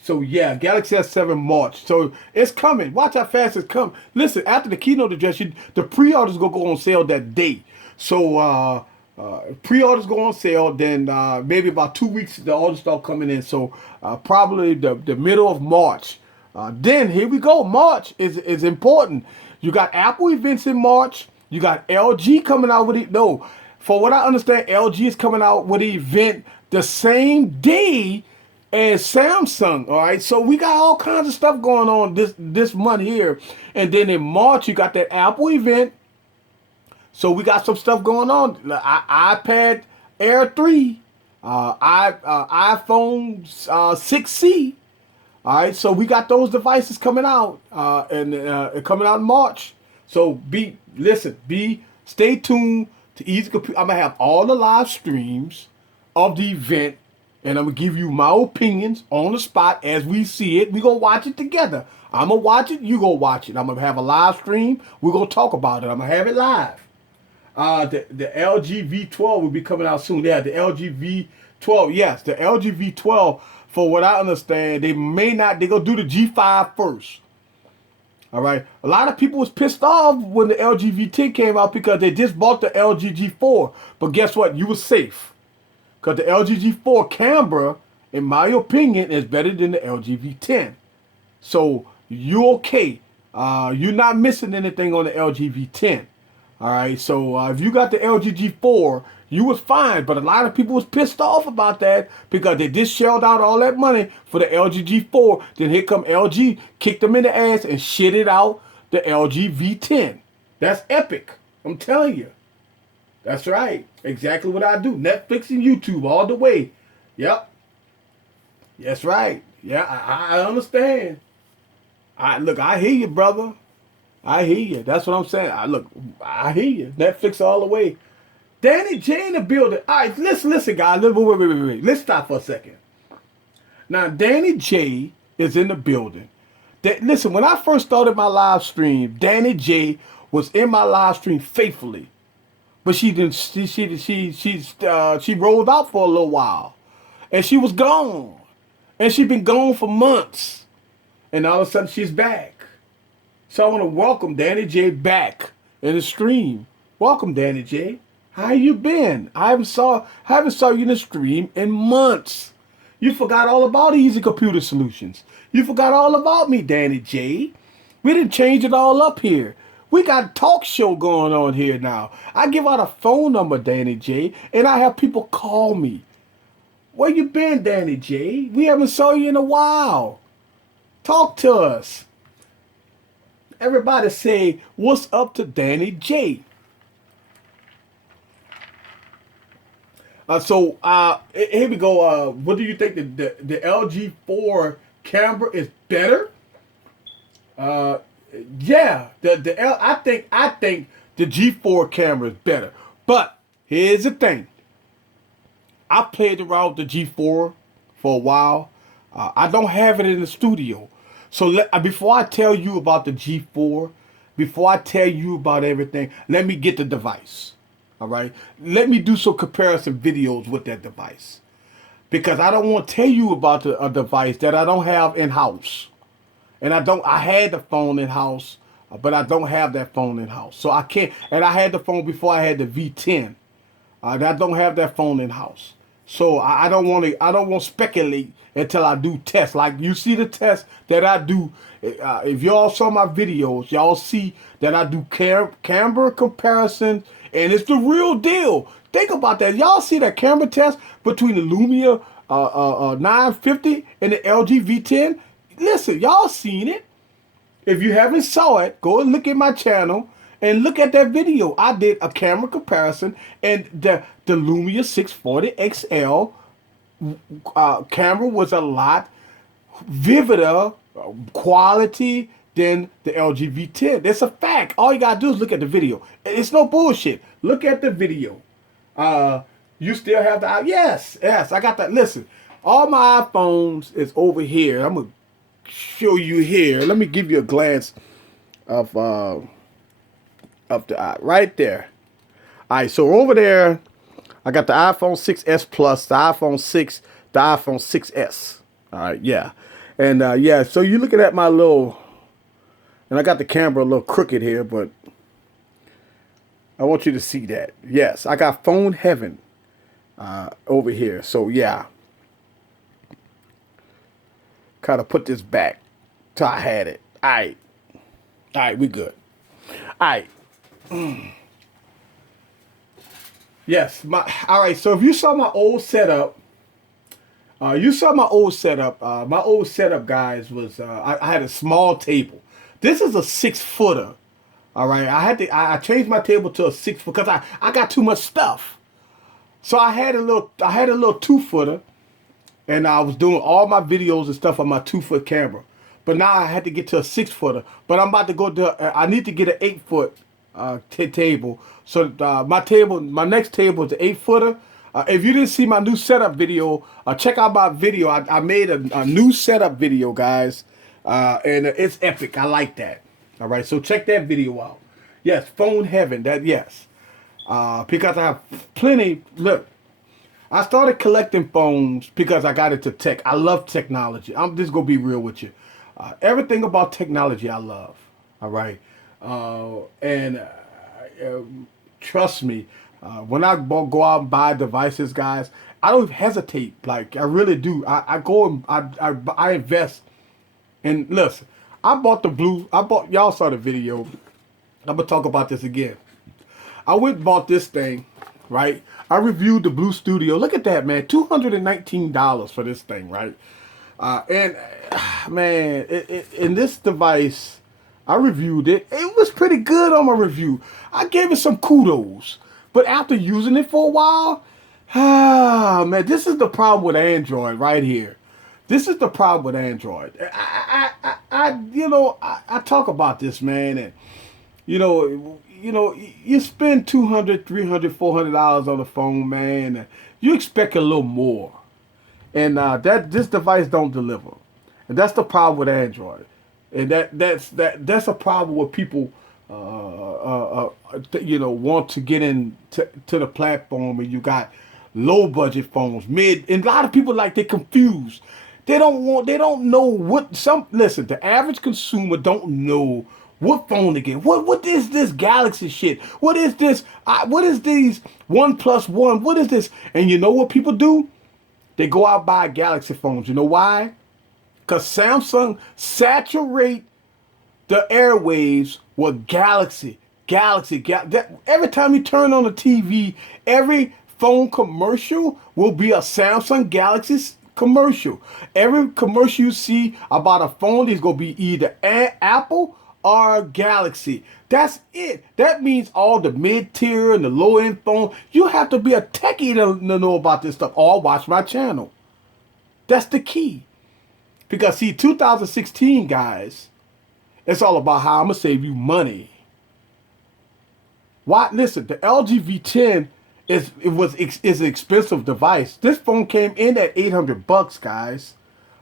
So, yeah, Galaxy S7 March. So, it's coming. Watch how fast it's coming. Listen, after the keynote address, the pre-orders going to go on sale that day. So, pre-orders go on sale, then maybe about 2 weeks the orders start coming in. So probably the middle of March. Then here we go. March is important. You got Apple events in March. You got LG coming out with it. No, for what I understand, LG is coming out with an event the same day as Samsung. All right, so we got all kinds of stuff going on this month here, and then in March you got that Apple event. So we got some stuff going on. iPad Air 3, iPhone 6C. All right, so we got those devices coming out, and coming out in March. So stay tuned to Easy Computer. I'm gonna have all the live streams of the event, and I'm gonna give you my opinions on the spot as we see it. We gonna watch it together. I'm gonna watch it. You gonna watch it. I'm gonna have a live stream. We're gonna talk about it. I'm gonna have it live. The LG V12 will be coming out soon. Yeah, the LG V12. Yes, the LG V12. For what I understand, they're gonna do the G5 first. All right. A lot of people was pissed off when the LG V10 came out because they just bought the LG G4. But guess what? You were safe. Because the LG G4 camera, in my opinion, is better than the LG V10. So you're okay. You're not missing anything on the LG V10. All right. So if you got the LG G4, you was fine. But a lot of people was pissed off about that because they just shelled out all that money for the LG G4. Then here come LG, kicked them in the ass and shitted out the LG V10. That's epic. I'm telling you. That's right. Exactly what I do. Netflix and YouTube all the way. Yep. That's right. Yeah, I understand. Look, I hear you, brother. I hear you. That's what I'm saying. I hear you. Netflix all the way. Danny J in the building. All right, listen, guys. Wait. Let's stop for a second. Now, Danny J is in the building. Listen, when I first started my live stream, Danny J was in my live stream faithfully, but she didn't. She rolled out for a little while, and she was gone, and she'd been gone for months, and all of a sudden she's back. So I want to welcome Danny J back in the stream. Welcome, Danny J. How you been? I haven't saw you in the stream in months. You forgot all about Easy Computer Solutions. You forgot all about me, Danny J. We didn't change it all up here. We got a talk show going on here now. I give out a phone number, Danny J, and I have people call me. Where you been, Danny J? We haven't saw you in a while. Talk to us. Everybody say, what's up to Danny J? Here we go. What do you think? The LG 4 camera is better? Yeah. I think the G4 camera is better. But here's the thing. I played around with the G4 for a while. I don't have it in the studio. So before I tell you about the G4, before I tell you about everything, let me get the device. All right. Let me do some comparison videos with that device, because I don't want to tell you about a device that I don't have in house, and I had the phone in house, but I don't have that phone in house, so I can't. And I had the phone before I had the V10. I don't have that phone in house, so I don't want to speculate until I do tests. Like you see the tests that I do. If y'all saw my videos, y'all see that I do camera comparisons. And it's the real deal. Think about that. Y'all see that camera test between the Lumia 950 and the LG V10? Listen, y'all seen it. If you haven't saw it, go and look at my channel and look at that video. I did a camera comparison, and the Lumia 640 XL camera was a lot vivider quality than the LG V10. That's a fact. All you gotta do is look at the video. It's no bullshit. Look at the video. You still have the yes. I got that. Listen, all my iPhones is over here. I'm gonna show you here. Let me give you a glance of the right there. All right, so over there, I got the iPhone 6s Plus, the iPhone 6, the iPhone 6s. All right, yeah, and yeah. So you're looking at my little. And I got the camera a little crooked here, but I want you to see that. Yes, I got phone heaven over here. So, yeah. Kind of put this back till I had it. All right. All right, we good. All right. Yes. All right, so if you saw my old setup, my old setup, guys, was I had a small table. This is a 6-footer. All right. I changed my table to a 6 foot because I got too much stuff. So I had a little 2-footer, and I was doing all my videos and stuff on my 2-foot camera. But now I had to get to a 6-footer. But I'm about to go to I need to get an 8-foot table. So my next table is an 8-footer. If you didn't see my new setup video, check out my video. I made a new setup video, guys. And it's epic. I like that. All right, so check that video out. Yes, phone heaven. Yes, because I have plenty. Look, I started collecting phones because I got into tech. I love technology. I'm just gonna be real with you. Everything about technology I love. All right. And trust me, when I go out and buy devices, guys, I don't hesitate. Like, I really do. I go and I invest. And listen, y'all saw the video. I'm going to talk about this again. I went and bought this thing, right? I reviewed the Blue Studio. Look at that, man. $219 for this thing, right? And man, in this device, I reviewed it. It was pretty good on my review. I gave it some kudos. But after using it for a while, man, this is the problem with Android right here. This is the problem with Android. I talk about this, man, and you spend $200, $300, $400 on the phone, man. And you expect a little more, and this device don't deliver, and that's the problem with Android, and that's a problem with people, want to get into the platform, and you got low budget phones, mid, and a lot of people they're confused. They don't know listen, the average consumer don't know what phone to get. What is this Galaxy shit? What is this? What is these OnePlus 1? What is this? And you know what people do? They go out and buy Galaxy phones. You know why? Because Samsung saturate the airwaves with Galaxy. Every time you turn on the TV, every phone commercial will be a Samsung Galaxy commercial. Every commercial you see about a phone is going to be either Apple or Galaxy. That's it. That means all the mid-tier and the low-end phone, you have to be a techie to know about this stuff, or watch my channel. That's the key. Because see, 2016, guys, it's all about how I'm going to save you money. Why? Listen, the LG V10 is an expensive device. This phone came in at $800, guys.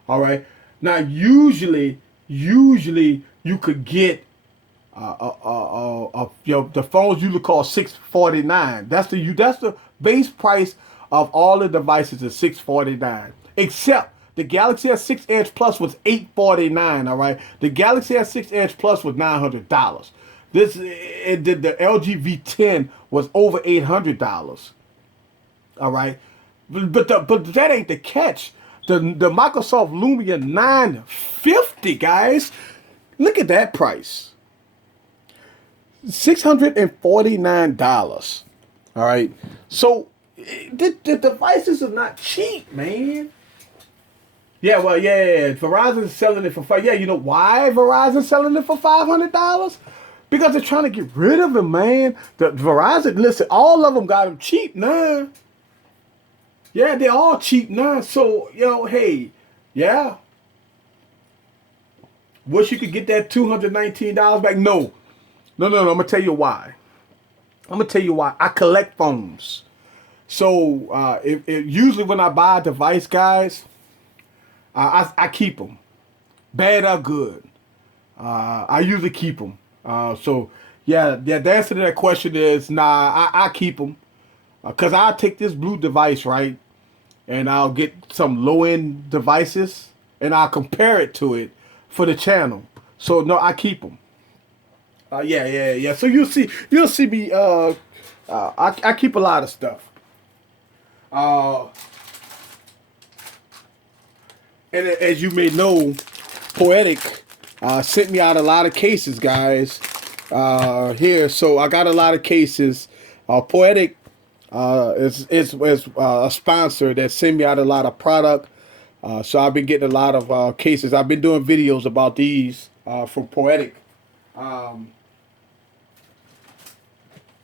All right. Now, usually you could get the phones you would call $649. That's the base price of all the devices is $649. Except the Galaxy S6 Edge Plus was $849. All right. The Galaxy S6 Edge Plus was $900. The LG V10 was over $800. All right, but that ain't the catch. The Microsoft Lumia 950, guys, look at that price, $649. All right, so the devices are not cheap, man. Yeah, well, yeah. Verizon's selling it for five. Yeah, you know why Verizon's selling it for $500? Because they're trying to get rid of him, man. The Verizon, listen, all of them got him cheap now. Yeah, they're all cheap now. So, hey, yeah. Wish you could get that $219 back. No. I'm going to tell you why. I collect phones. So, usually when I buy a device, guys, I keep them. Bad or good. I usually keep them. The answer to that question is I keep them, because I'll take this blue device, right, and I'll get some low-end devices and I'll compare it to it for the channel. So no, I keep them. So you'll see me. I keep a lot of stuff. And as you may know, Poetic sent me out a lot of cases, guys. Here, so I got a lot of cases. Poetic is a sponsor that sent me out a lot of product. So I've been getting a lot of cases. I've been doing videos about these from Poetic. And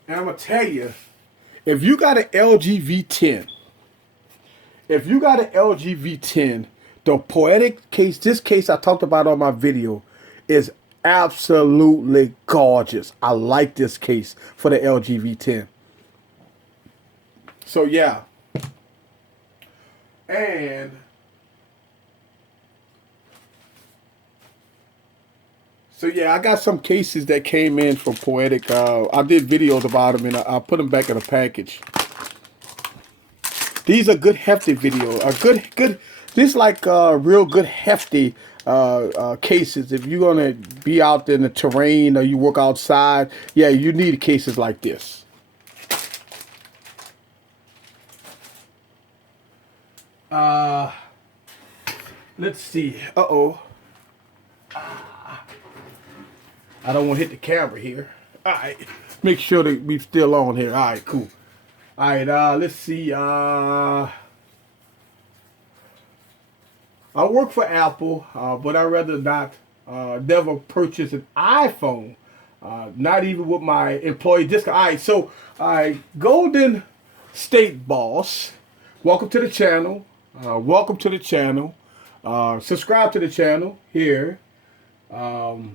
I'm gonna tell you, if you got an LG V10, the Poetic case, this case I talked about on my video, is absolutely gorgeous. I like this case for the LG V10. So yeah. And so yeah, I got some cases that came in from Poetic. I did videos about them, and I put them back in a package. These are good hefty video. This like real good hefty cases. If you're gonna be out there in the terrain or you work outside, yeah, you need cases like this. Let's see. Uh-oh. I don't want to hit the camera here. All right. Make sure that we still on here. All right, cool. All right, let's see. I work for Apple, but I rather not never purchase an iPhone. Not even with my employee discount. All right, so Golden State Boss, welcome to the channel. Welcome to the channel. Subscribe to the channel here. Well,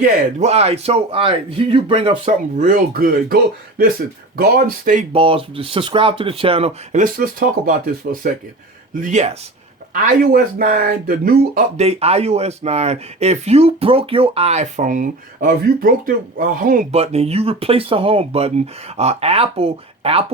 yeah. Well, all right. So, all right, you bring up something real good. Go listen, Garden State Boss. Subscribe to the channel, and let's talk about this for a second. Yes, iOS 9, the new update, iOS 9. If you broke your iPhone, if you broke the home button and you replaced the home button, Apple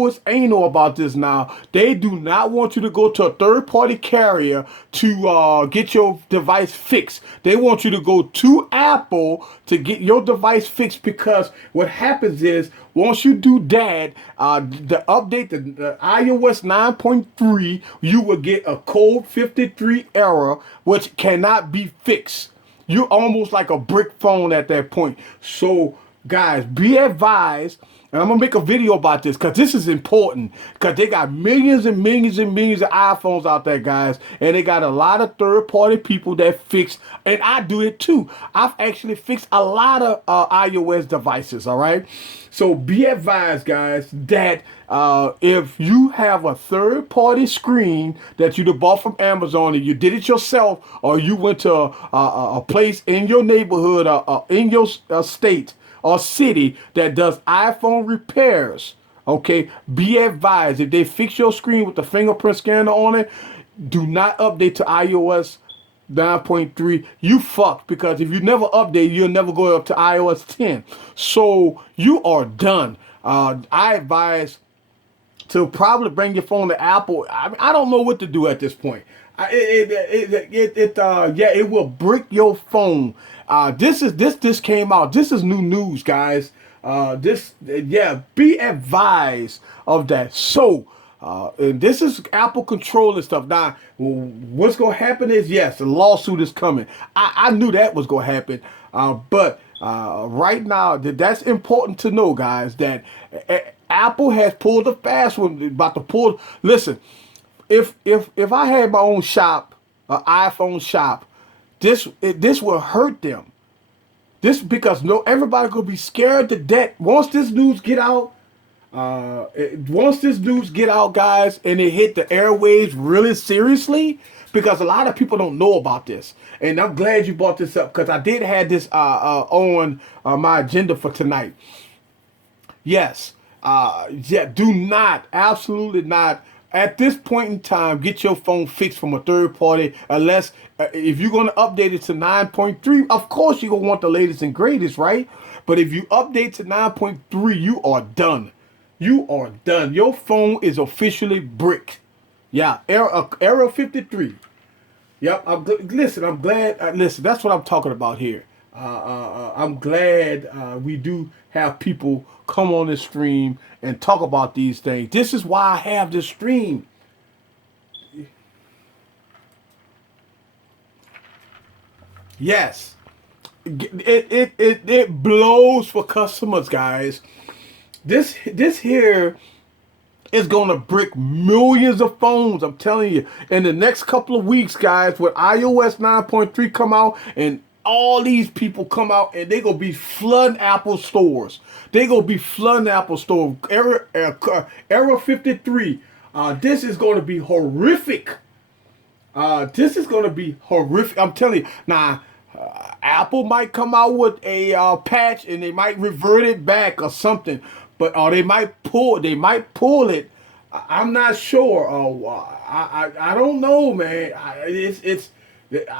is anal about this now. They do not want you to go to a third-party carrier to get your device fixed. They want you to go to Apple to get your device fixed, because what happens is once you do that, the update, the iOS 9.3, you will get a code 53 error, which cannot be fixed. You're almost like a brick phone at that point. So, guys, be advised. And I'm going to make a video about this because this is important, because they got millions and millions and millions of iPhones out there, guys. And they got a lot of third-party people that fix, and I do it too. I've actually fixed a lot of iOS devices, all right? So be advised, guys, that if you have a third-party screen that you bought from Amazon and you did it yourself, or you went to a place in your neighborhood or in your state or city that does iPhone repairs, okay, be advised, if they fix your screen with the fingerprint scanner on it, do not update to iOS 9.3. You fucked, because if you never update, you'll never go up to iOS 10. So you are done. I advise to probably bring your phone to Apple. I don't know what to do at this point. It will brick your phone. This came out. This is new news, guys. Be advised of that. So, and this is Apple controlling stuff. Now, what's gonna happen is, yes, a lawsuit is coming. I knew that was gonna happen. But right now, that's important to know, guys, that Apple has pulled a fast one, about to pull. Listen, if I had my own shop, an iPhone shop, this will hurt them. This, because everybody gonna be scared to death once this news get out. Once this news get out, guys, and it hit the airwaves really seriously, because a lot of people don't know about this. And I'm glad you brought this up, because I did have this on my agenda for tonight. Yes. Do not, absolutely not, at this point in time, get your phone fixed from a third party, unless if you're going to update it to 9.3, of course you're going to want the latest and greatest, right? But if you update to 9.3, you are done. You are done. Your phone is officially bricked. Yeah, error 53. Yep. Listen, I'm glad. Listen, that's what I'm talking about here. I'm glad we do have people come on this stream and talk about these things. This is why I have this stream. Yes, it blows for customers, guys. This here is gonna brick millions of phones. I'm telling you. In the next couple of weeks, guys, when iOS 9.3 come out and all these people come out, and they gonna be flooding Apple stores. They gonna be flooding Apple store. Error 53. This is gonna be horrific. This is gonna be horrific. I'm telling you. Now, Apple might come out with a patch, and they might revert it back or something. But they might pull it. I'm not sure. I don't know, man.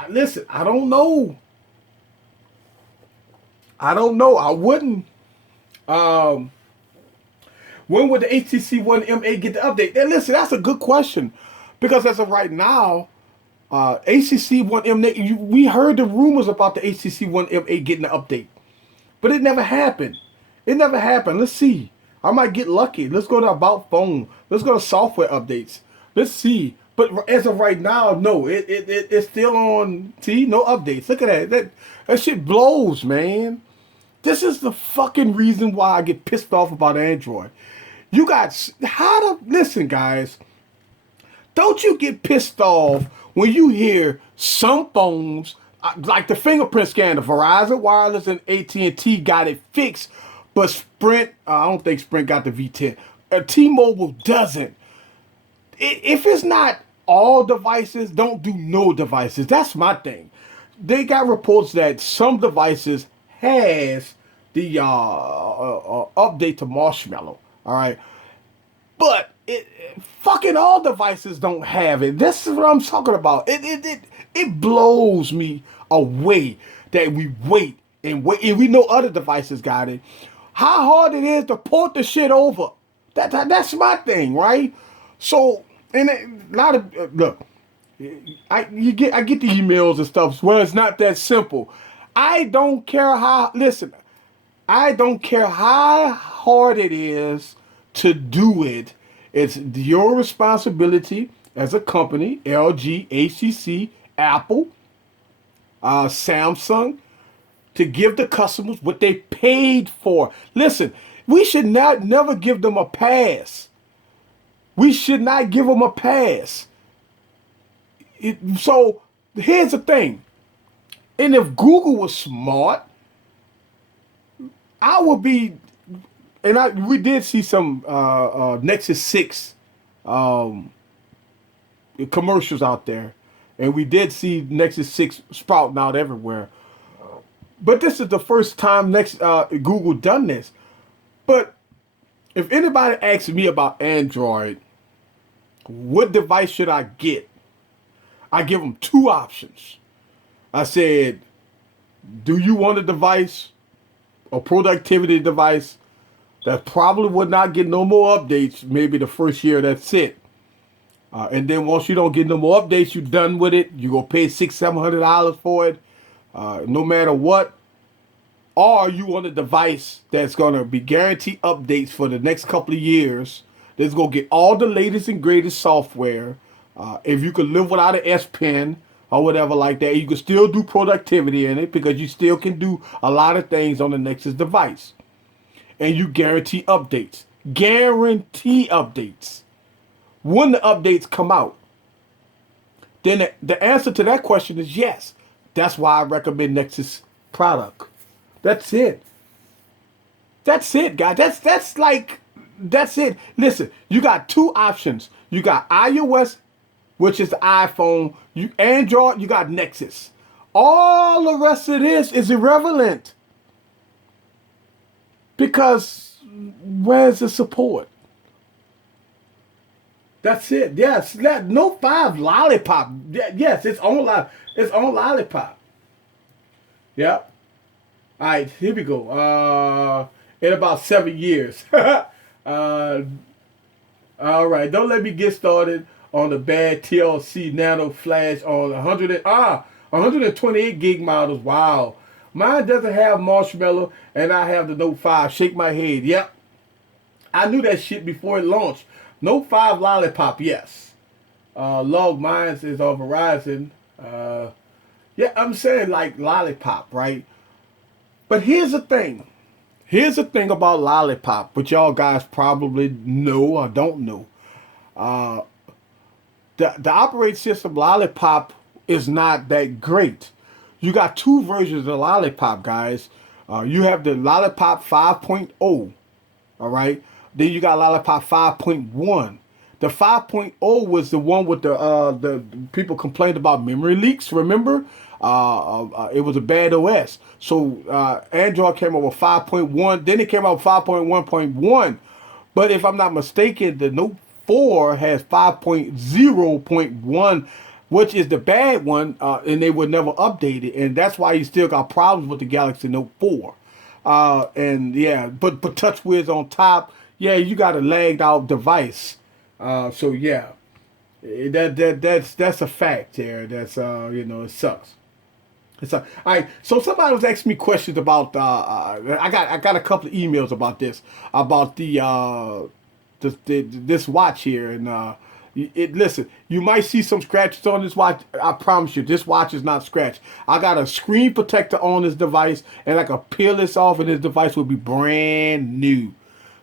Listen, I don't know. I don't know. I wouldn't. When would the HTC One M8 get the update? And listen, that's a good question, because as of right now, HTC One M8. We heard the rumors about the HTC One M8 getting an update, but it never happened. It never happened. Let's see. I might get lucky. Let's go to About Phone. Let's go to software updates. Let's see. But as of right now, no. It's still on. See, no updates. Look at that. That shit blows, man. This is the fucking reason why I get pissed off about Android. You got listen, guys. Don't you get pissed off when you hear some phones like the fingerprint scanner, Verizon Wireless and AT&T got it fixed, but Sprint, I don't think Sprint got the V10. T-Mobile doesn't. If it's not all devices, don't do no devices. That's my thing. They got reports that some devices has the update to Marshmallow. All right, but fucking all devices don't have it. This is what I'm talking about. It blows me away that we wait and we know other devices got it. How hard it is to port the shit over. That's my thing, right? So, and a lot of look, I get the emails and stuff. Well, it's not that simple. I don't care how. Listen, I don't care how hard it is to do it. It's your responsibility as a company, LG, HTC, Apple, Samsung, to give the customers what they paid for. Listen, we should never give them a pass. We should not give them a pass. So here's the thing. And if Google was smart, I would be, and we did see some Nexus 6 commercials out there. And we did see Nexus 6 sprouting out everywhere. But this is the first time Google done this. But if anybody asks me about Android, what device should I get? I give them two options. I said, do you want a device, a productivity device that probably would not get no more updates, maybe the first year, that's it. And then once you don't get no more updates, you're done with it. You go pay $600-700 for it, no matter what. Or you want a device that's going to be guaranteed updates for the next couple of years. That's going to get all the latest and greatest software. If you could live without an S Pen or whatever like that, you can still do productivity in it because you still can do a lot of things on the Nexus device. And you guarantee updates. Guarantee updates. When the updates come out, then the answer to that question is yes. That's why I recommend Nexus product. That's it. That's it, guys. That's it. Listen, you got two options. You got iOS, which is the iPhone. Android, you got Nexus. All the rest of this is irrelevant. Because where's the support? That's it. Yes. No 5 lollipop. Yes, it's on lollipop. Yep. All right, here we go. In about 7 years. All right, don't let me get started on the bad TLC Nano Flash on 128 gig models. Wow. Mine doesn't have Marshmallow, and I have the Note 5. Shake my head. Yep. I knew that shit before it launched. Note 5 lollipop, yes. Log mine is on Verizon. Yeah, I'm saying like lollipop, right? But here's the thing. Here's the thing about lollipop, which y'all guys probably know or don't know. The operating system lollipop is not that great. You got two versions of lollipop, guys. You have the lollipop 5.0, all right? Then you got lollipop 5.1. The 5.0 was the one with the people complained about memory leaks, remember? It was a bad OS. So Android came out with 5.1. Then it came out with 5.1.1. But if I'm not mistaken, the Note 4 has 5.0.1, which is the bad one, and they would never update it. And that's why you still got problems with the Galaxy Note 4. And yeah, but TouchWiz on top, yeah, you got a lagged out device. So yeah. That's a fact there. That's it sucks. It's all right. So somebody was asking me questions about. I got a couple of emails about this, about this watch here, and listen. You might see some scratches on this watch. I promise you, this watch is not scratched. I got a screen protector on this device, and I can peel this off, and this device will be brand new,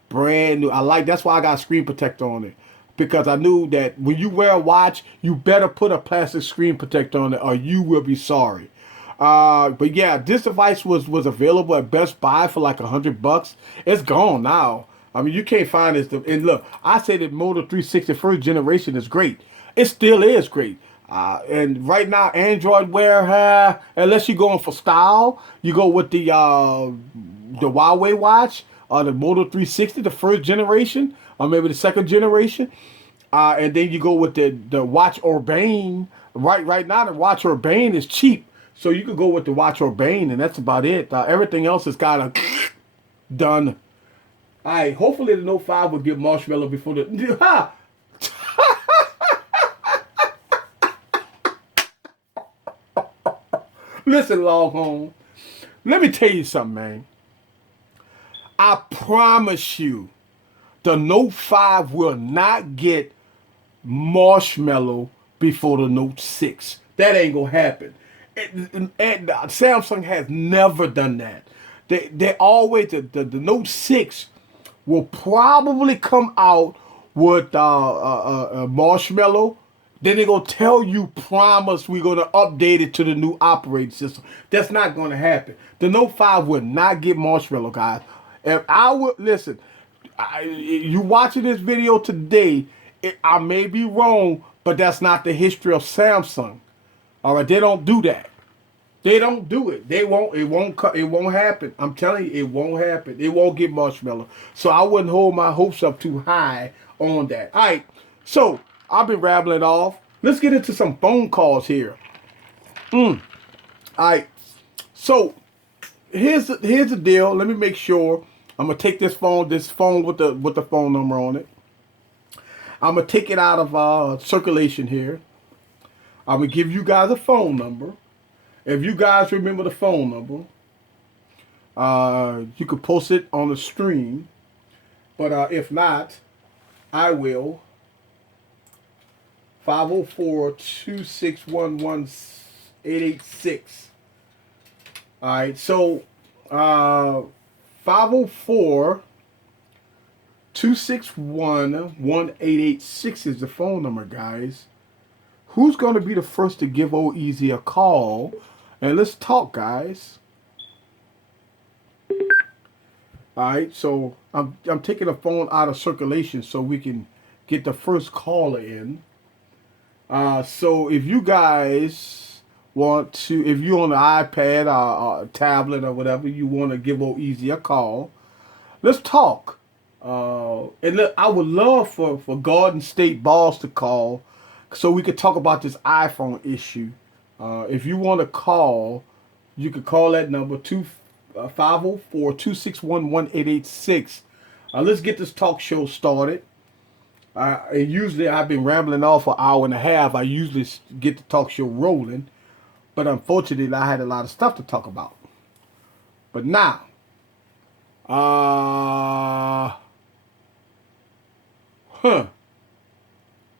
brand new. That's why I got a screen protector on it. Because I knew that when you wear a watch, you better put a plastic screen protector on it, or you will be sorry. But yeah, this device was available at Best Buy for like $100. It's gone now. I mean, you can't find this. And look, I say that Moto 360 first generation is great. It still is great. And right now, Android Wear, unless you're going for style, you go with the Huawei watch or the Moto 360, the first generation, or maybe the second generation. And then you go with the Watch Urbane. Right now, the Watch Urbane is cheap. So you could go with the Watch Urbane, and that's about it. Everything else is kind of done. All right, hopefully the Note 5 will get Marshmallow before the... Ha! Listen, Longhorn. Let me tell you something, man. I promise you, the Note 5 will not get Marshmallow before the Note 6. That ain't gonna happen. And Samsung has never done that. They always the Note 6 will probably come out with Marshmallow. Then they're gonna tell you, promise we're gonna update it to the new operating system. That's not gonna happen. The Note 5 will not get Marshmallow, guys. If I would listen, you watching this video today, I may be wrong, but that's not the history of Samsung. All right, they don't do that. They don't do it. They won't. It won't. It won't happen. I'm telling you, it won't happen. It won't get Marshmallow. So I wouldn't hold my hopes up too high on that. All right. So I've been rambling off. Let's get into some phone calls here. All right. So here's the deal. Let me make sure. I'm gonna take this phone with the phone number on it. I'm gonna take it out of circulation here. I'm gonna give you guys a phone number. If you guys remember the phone number, you could post it on the stream. But if not, I will. 504-261-1886. All right, so 504-261-1886 is the phone number, guys. Who's going to be the first to give Old Easy a call? And let's talk, guys. All right, so I'm taking the phone out of circulation so we can get the first caller in. So if you guys want to, if you're on the iPad or tablet or whatever, you want to give Old Easy a call, let's talk. And look, I would love for Garden State Boss to call so we could talk about this iPhone issue. If you want to call, you could call that number 504-261-1886. Let's get this talk show started. Usually I've been rambling off for an hour and a half. I usually get the talk show rolling. But unfortunately, I had a lot of stuff to talk about. But now,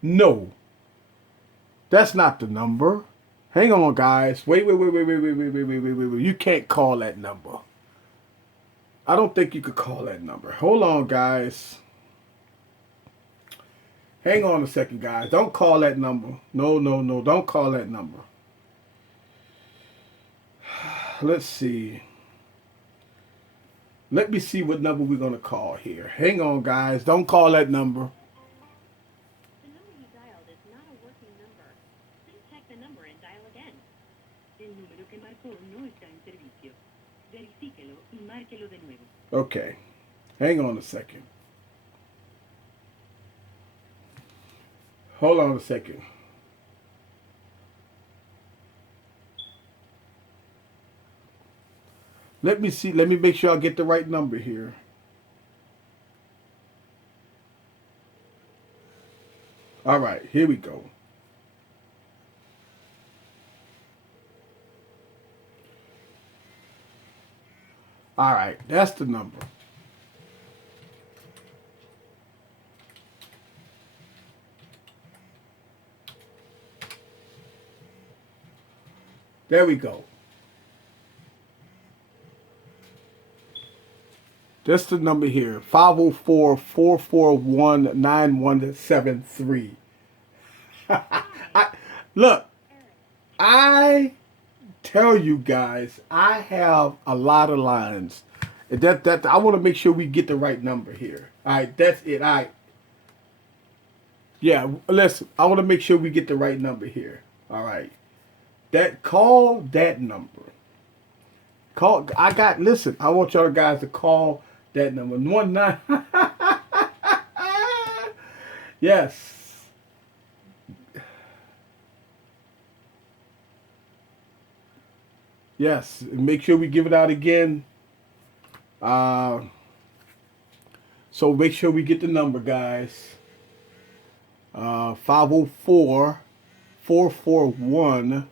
no. That's not the number. Hang on, guys. Wait. You can't call that number. I don't think you could call that number. Hold on, guys. Hang on a second, guys. Don't call that number. No. Don't call that number. Let's see. Let me see what number we're going to call here. Hang on, guys. Don't call that number. The number you dialed is not a working number. Please check the number and dial again. El número que marcó no está en servicio. Verifíquelo y márquelo de nuevo. Okay. Hang on a second. Hold on a second. Let me see. Let me make sure I get the right number here. All right, here we go. All right, that's the number. There we go. That's the number here. 504-441-9173. Look, I tell you guys, I have a lot of lines. That I want to make sure we get the right number here. All right, that's it. All right. Yeah, listen, I want to make sure we get the right number here. All right. Call that number. Listen, I want y'all guys to call that number. 19. Yes. Yes. Make sure we give it out again. So make sure we get the number, guys. 504 441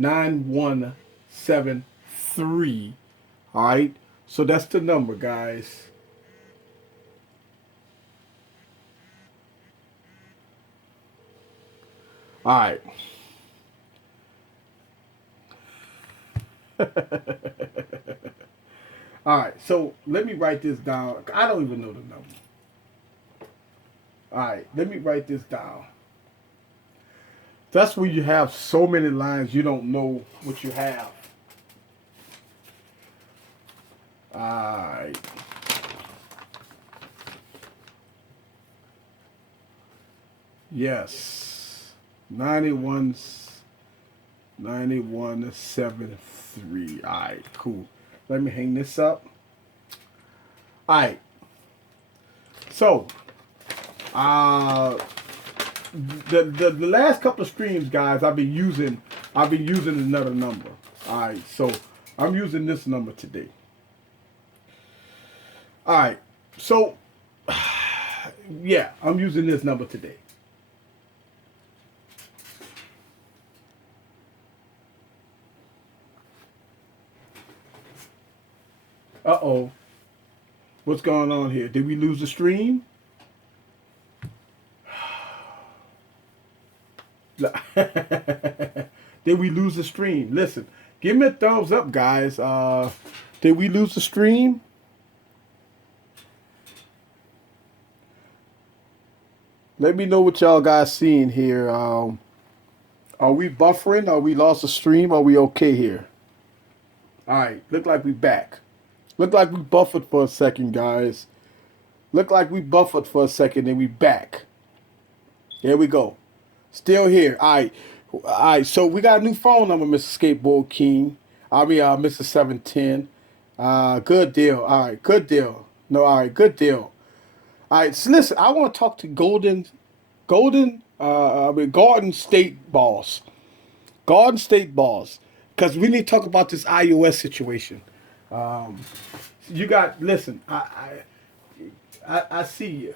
9173. All right. So that's the number, guys. All right. All right. So let me write this down. I don't even know the number. All right. Let me write this down. That's when you have so many lines you don't know what you have. All right. Yes. 9173. All right, cool. Let me hang this up. All right. So, the last couple of streams, guys, I've been using another number. All right, so I'm using this number today. All right, so yeah, I'm using this number today. Uh-oh. What's going on here? Did we lose the stream? Did we lose the stream? Listen, give me a thumbs up, guys. Did we lose the stream? Let me know what y'all guys seeing here. Are we buffering? Are we lost the stream? Are we okay here? All right, look like we back. Look like we buffered for a second, guys. Look like we buffered for a second and we back. There we go. Still here. All right. All right. So we got a new phone number, Mr. Skateboard King. Mr. 710. Good deal. All right. Good deal. No, all right. Good deal. All right. So listen, I want to talk to Garden State boss. Garden State boss. Because we need to talk about this iOS situation. You got, listen, I see you.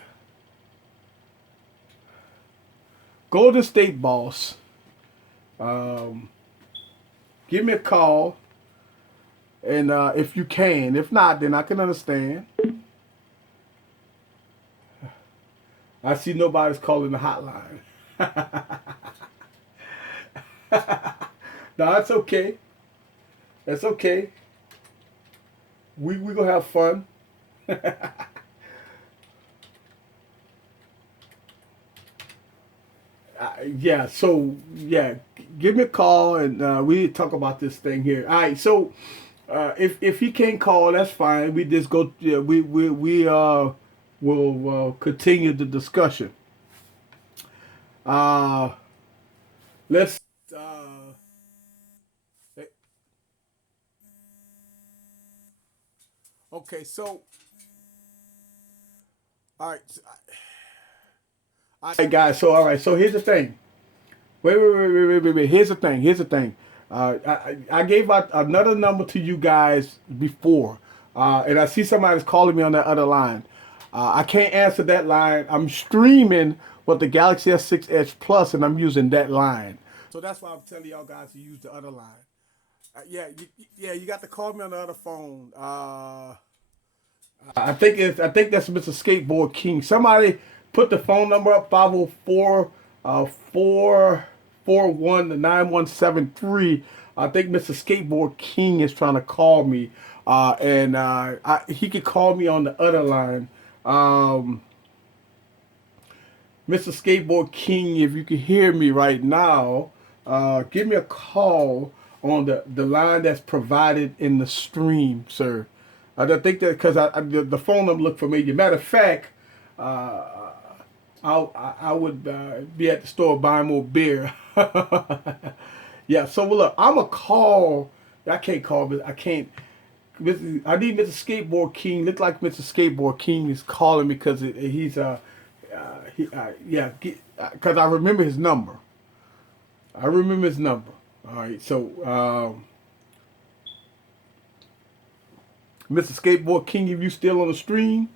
Golden State boss, give me a call, and if you can. If not, then I can understand. I see nobody's calling the hotline. No, that's okay. That's okay. We gonna have fun. Yeah, so yeah, give me a call and we talk about this thing here. All right, so if he can't call, that's fine. We just go. Yeah, we will continue the discussion. Let's. Okay, so all right. All right, guys. So, all right. So, here's the thing. Wait. Here's the thing. Here's the thing. I gave out another number to you guys before, and I see somebody's calling me on that other line. I can't answer that line. I'm streaming with the Galaxy S6 Edge Plus, and I'm using that line. So that's why I'm telling y'all guys to use the other line. Yeah, you got to call me on the other phone. I think that's Mr. Skateboard King. Somebody put the phone number up 504 441 9173. I think Mr. Skateboard King is trying to call me. He could call me on the other line. Mr. Skateboard King, if you can hear me right now, give me a call on the line that's provided in the stream, sir. I think that because the phone number looked familiar. Matter of fact, I would be at the store buying more beer. Yeah, so well, look, I'm a call. I can't call, but I can't. I need Mr. Skateboard King. Look like Mr. Skateboard King is calling me because he's yeah, because I remember his number. I remember his number. All right, so Mr. Skateboard King, if you still on the stream,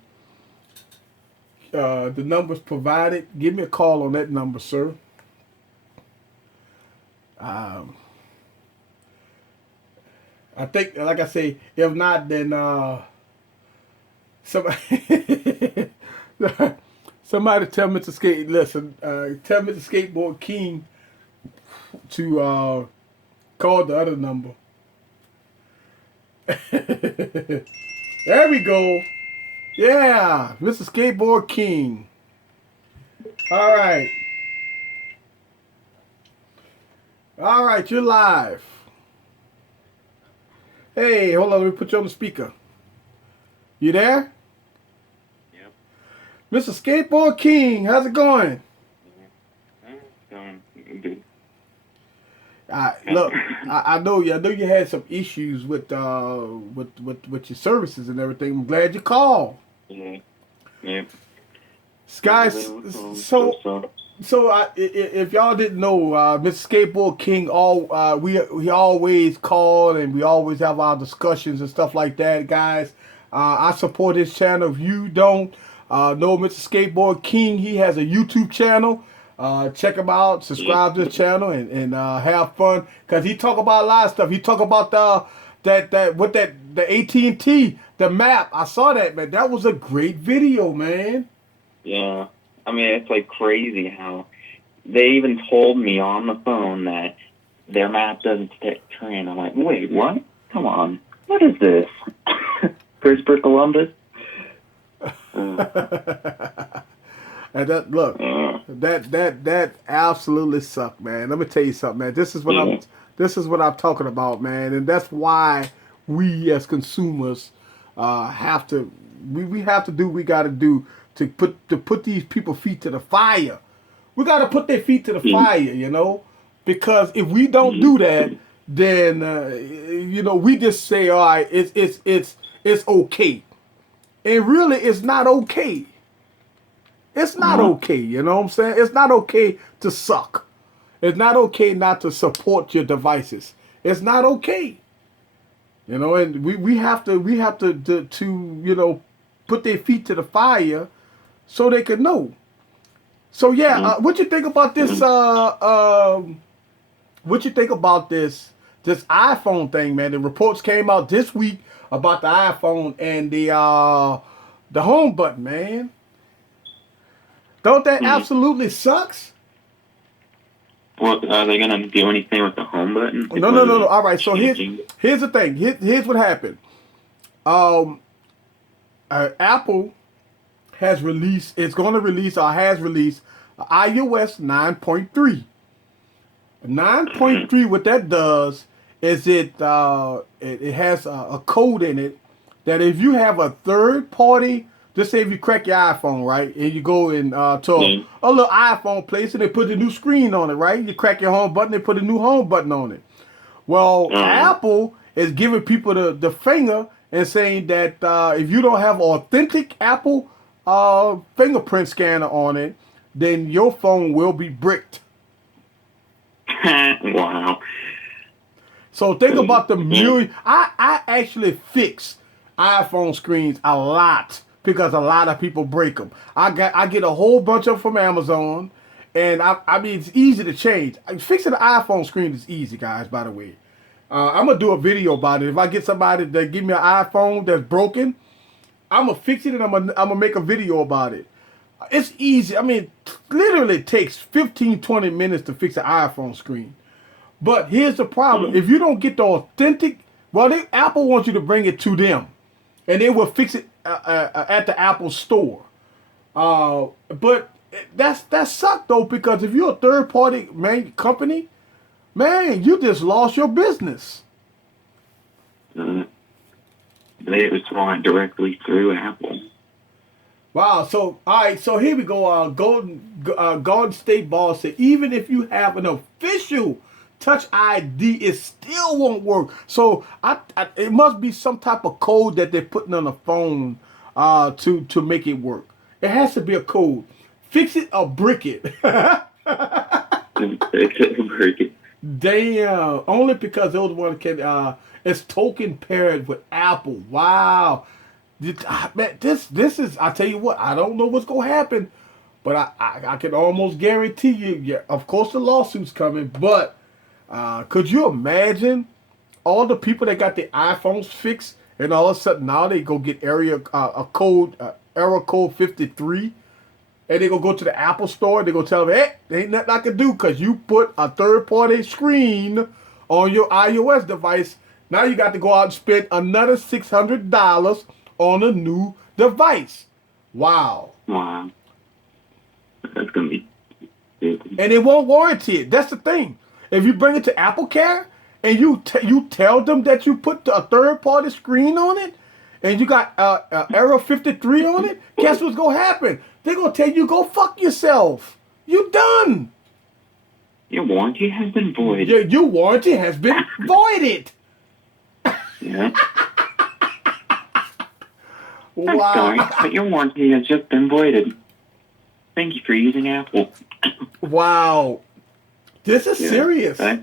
the number's provided. Give me a call on that number, sir. I think, like I say, if not, then somebody somebody tell Mr. Tell Mr. Skateboard King to call the other number. There we go. Yeah, Mr. Skateboard King. All right. All right, you're live. Hey, hold on, let me put you on the speaker. You there? Yep. Mr. Skateboard King, how's it going? Going good. Look, I know you had some issues with your services and everything. I'm glad you called. Yeah. Yep. Guys, so if y'all didn't know, Mr. Skateboard King, he always call and we always have our discussions and stuff like that, guys. I support his channel. If you don't know Mr. Skateboard King, he has a YouTube channel. Check him out, subscribe to the channel, and have fun because he talk about a lot of stuff. He talk about the AT&T, the map. I saw that, man. That was a great video, man. Yeah. I mean, it's like crazy how they even told me on the phone that their map doesn't stick train. I'm like, wait, what? Come on. What is this? Christopher Columbus? And that absolutely sucked, man. Let me tell you something, man. This is what I'm talking about, man. And that's why we as consumers have to we have to do what we got to do to put these people feet to the fire. We got to put their feet to the fire, you know, because if we don't do that, then we just say, all right, it's okay, and really it's not okay. It's not okay, you know what I'm saying? It's not okay to suck. It's not okay not to support your devices. It's not okay. You know, and we have to put their feet to the fire so they can know. So yeah, what you think about this what you think about this iPhone thing, man? The reports came out this week about the iPhone and the home button, man. Don't that absolutely sucks? Well, are they going to do anything with the home button? No. All right, so here's the thing. Here's what happened. Apple has released, it's going to release or has released iOS 9.3. 9.3, what that does is it has a code in it that if you have a third party, just say if you crack your iPhone, right, and you go in to a little iPhone place and they put a new screen on it, right? You crack your home button, they put a new home button on it. Well, Apple is giving people the finger and saying that if you don't have authentic Apple fingerprint scanner on it, then your phone will be bricked. Wow. So think about the million. I actually fix iPhone screens a lot because a lot of people break them. I get a whole bunch of them from Amazon, and I mean it's easy to change. Fixing the iPhone screen is easy, guys. By the way, I'm gonna do a video about it. If I get somebody that give me an iPhone that's broken, I'm gonna fix it and I'm gonna make a video about it. It's easy. I mean, literally takes 15, 20 minutes to fix an iPhone screen. But here's the problem. If you don't get the authentic, Apple wants you to bring it to them. And they will fix it at the Apple store. But that sucked, though, because if you're a third-party company, man, you just lost your business. They was throwing directly through Apple. Wow. So, all right. So here we go. Golden State Ball said, even if you have an official Touch ID, it still won't work. So it must be some type of code that they're putting on the phone to make it work. It has to be a code. Fix it or brick it. Brick it. Damn. Only because those ones can. It's token paired with Apple. Wow. Man, this is. I tell you what. I don't know what's gonna happen, but I can almost guarantee you. Yeah, of course the lawsuit's coming, but. Could you imagine all the people that got their iPhones fixed and all of a sudden now they go get error code 53 and they go to the Apple store and they go tell them, hey, there ain't nothing I can do because you put a third-party screen on your iOS device. Now you got to go out and spend another $600 on a new device. Wow. Wow. That's going to be stupid. And they won't warranty it. That's the thing. If you bring it to AppleCare and you tell them that you put a third-party screen on it and you got error 53 on it, guess what's going to happen? They're going to tell you, go fuck yourself. You done. Your warranty has been void. Your warranty has been voided. Yeah. Wow. Sorry, but your warranty has just been voided. Thank you for using Apple. Wow. This is serious. Right?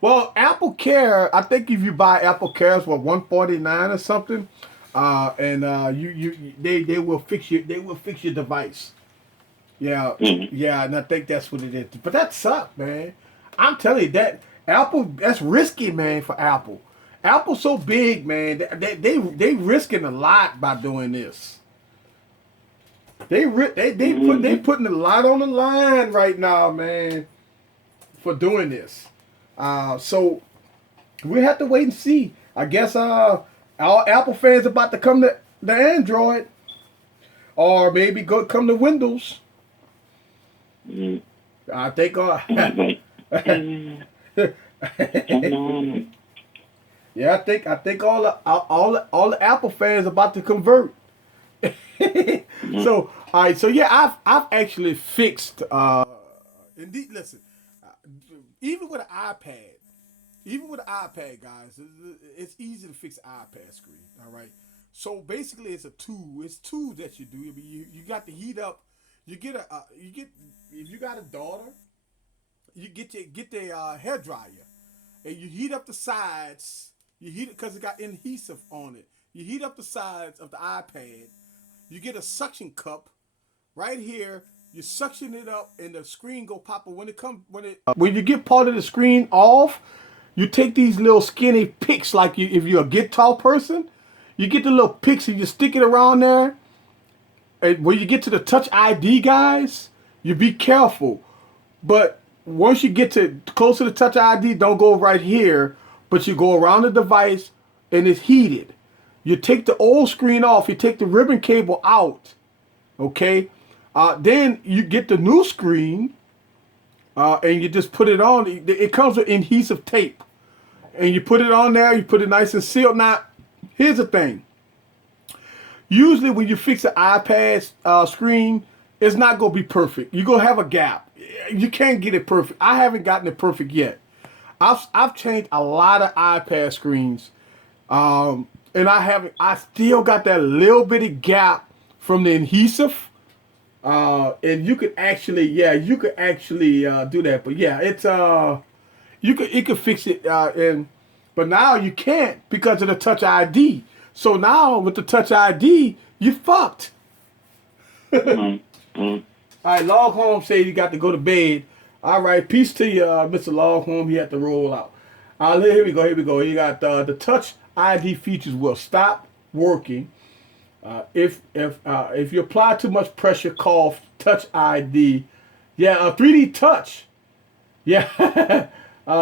Well, Apple Care, I think if you buy Apple Care, it's what, $149 or something, and they will fix your device. Yeah, yeah, and I think that's what it is. But that sucks, man. I'm telling you that Apple, that's risky, man, for Apple. Apple's so big, man. They risking a lot by doing this. They putting a lot on the line right now, man, for doing this. So we have to wait and see. I guess all Apple fans about to come to the Android, or maybe come to Windows. I think. Yeah, I think all the Apple fans about to convert. So, all right. So yeah, I've actually fixed. Indeed, listen. Even with an iPad, guys, it's easy to fix an iPad screen. All right. So basically, it's a tool. It's tools that you do. You got to heat up. If you got a daughter, you get the hair dryer, and you heat up the sides. You heat it because it got adhesive on it. You heat up the sides of the iPad. You get a suction cup right here. You suction it up, and the screen go pop. When you get part of the screen off, you take these little skinny picks. Like if you're a guitar person, you get the little picks and you stick it around there. And when you get to the Touch ID, guys, you be careful. But once you get close to the Touch ID, don't go right here. But you go around the device, and it's heated. You take the old screen off. You take the ribbon cable out. Okay? Then you get the new screen, and you just put it on. It comes with adhesive tape. And you put it on there. You put it nice and sealed. Now, here's the thing. Usually when you fix an iPad screen, it's not going to be perfect. You're going to have a gap. You can't get it perfect. I haven't gotten it perfect yet. I've changed a lot of iPad screens, and I still got that little bitty gap from the adhesive, and you could actually do that. But yeah, it's it could fix it, but now you can't because of the Touch ID. So now with the Touch ID, you fucked. Mm-hmm. Mm-hmm. All right, Log Home said you got to go to bed. All right, peace to you, Mr. Log Home. He had to roll out. Here we go. Here we go. You got the Touch ID features will stop working if you apply too much pressure. Call Touch ID. Yeah, 3D Touch. Yeah.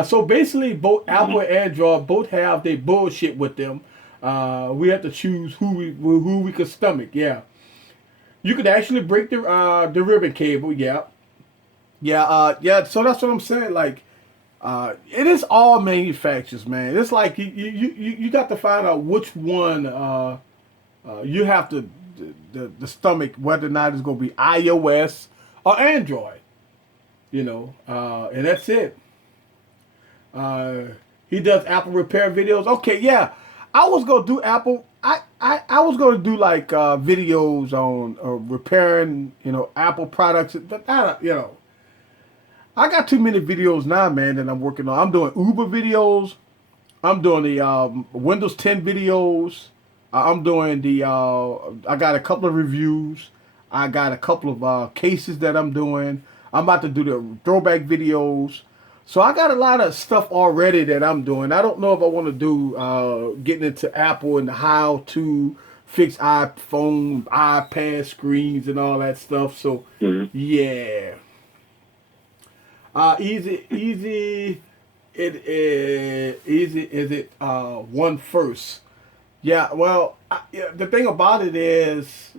So basically, both Apple and Android both have their bullshit with them. We have to choose who we can stomach. Yeah. You could actually break the ribbon cable. Yeah. Yeah. So that's what I'm saying. Like, it is all manufacturers, man. It's like you got to find out which one you have to the stomach, whether or not it's gonna be iOS or Android. You know, and that's it. He does Apple repair videos. Okay, yeah. I was gonna do Apple. I was gonna do like videos on repairing, Apple products. But I got too many videos now, man, that I'm working on. I'm doing Uber videos. I'm doing the Windows 10 videos. I'm doing the. I got a couple of reviews. I got a couple of cases that I'm doing. I'm about to do the throwback videos. So I got a lot of stuff already that I'm doing. I don't know if I want to do getting into Apple and how to fix iPhone, iPad screens and all that stuff. So yeah, easy. Easy is it one first? Yeah. Well, the thing about it is.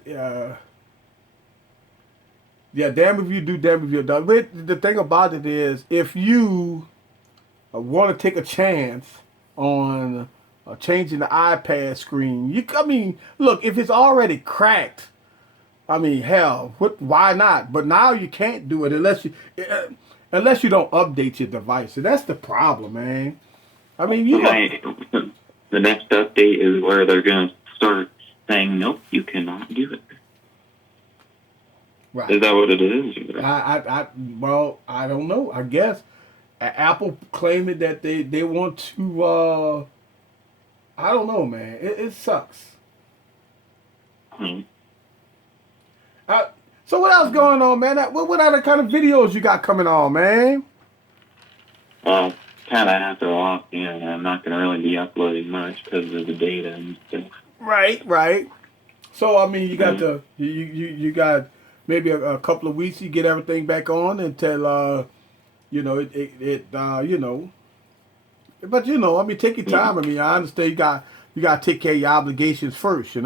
Yeah, damn if you do, damn if you don't. But the thing about it is, if you want to take a chance on changing the iPad screen, look, if it's already cracked, hell, why not? But now you can't do it unless you don't update your device. And that's the problem, man. The next update is where they're going to start saying, nope, you cannot do it. Right. Is that what it is? Well, I don't know. I guess Apple claiming that they want to. I don't know, man. It sucks. So what else going on, man? What other kind of videos you got coming on, man? Well, kind of after off. I'm not going to really be uploading much because of the data and stuff. Right. So you got you got. Maybe a couple of weeks, you get everything back on until, But take your time. I understand you got to take care of your obligations first, Yeah.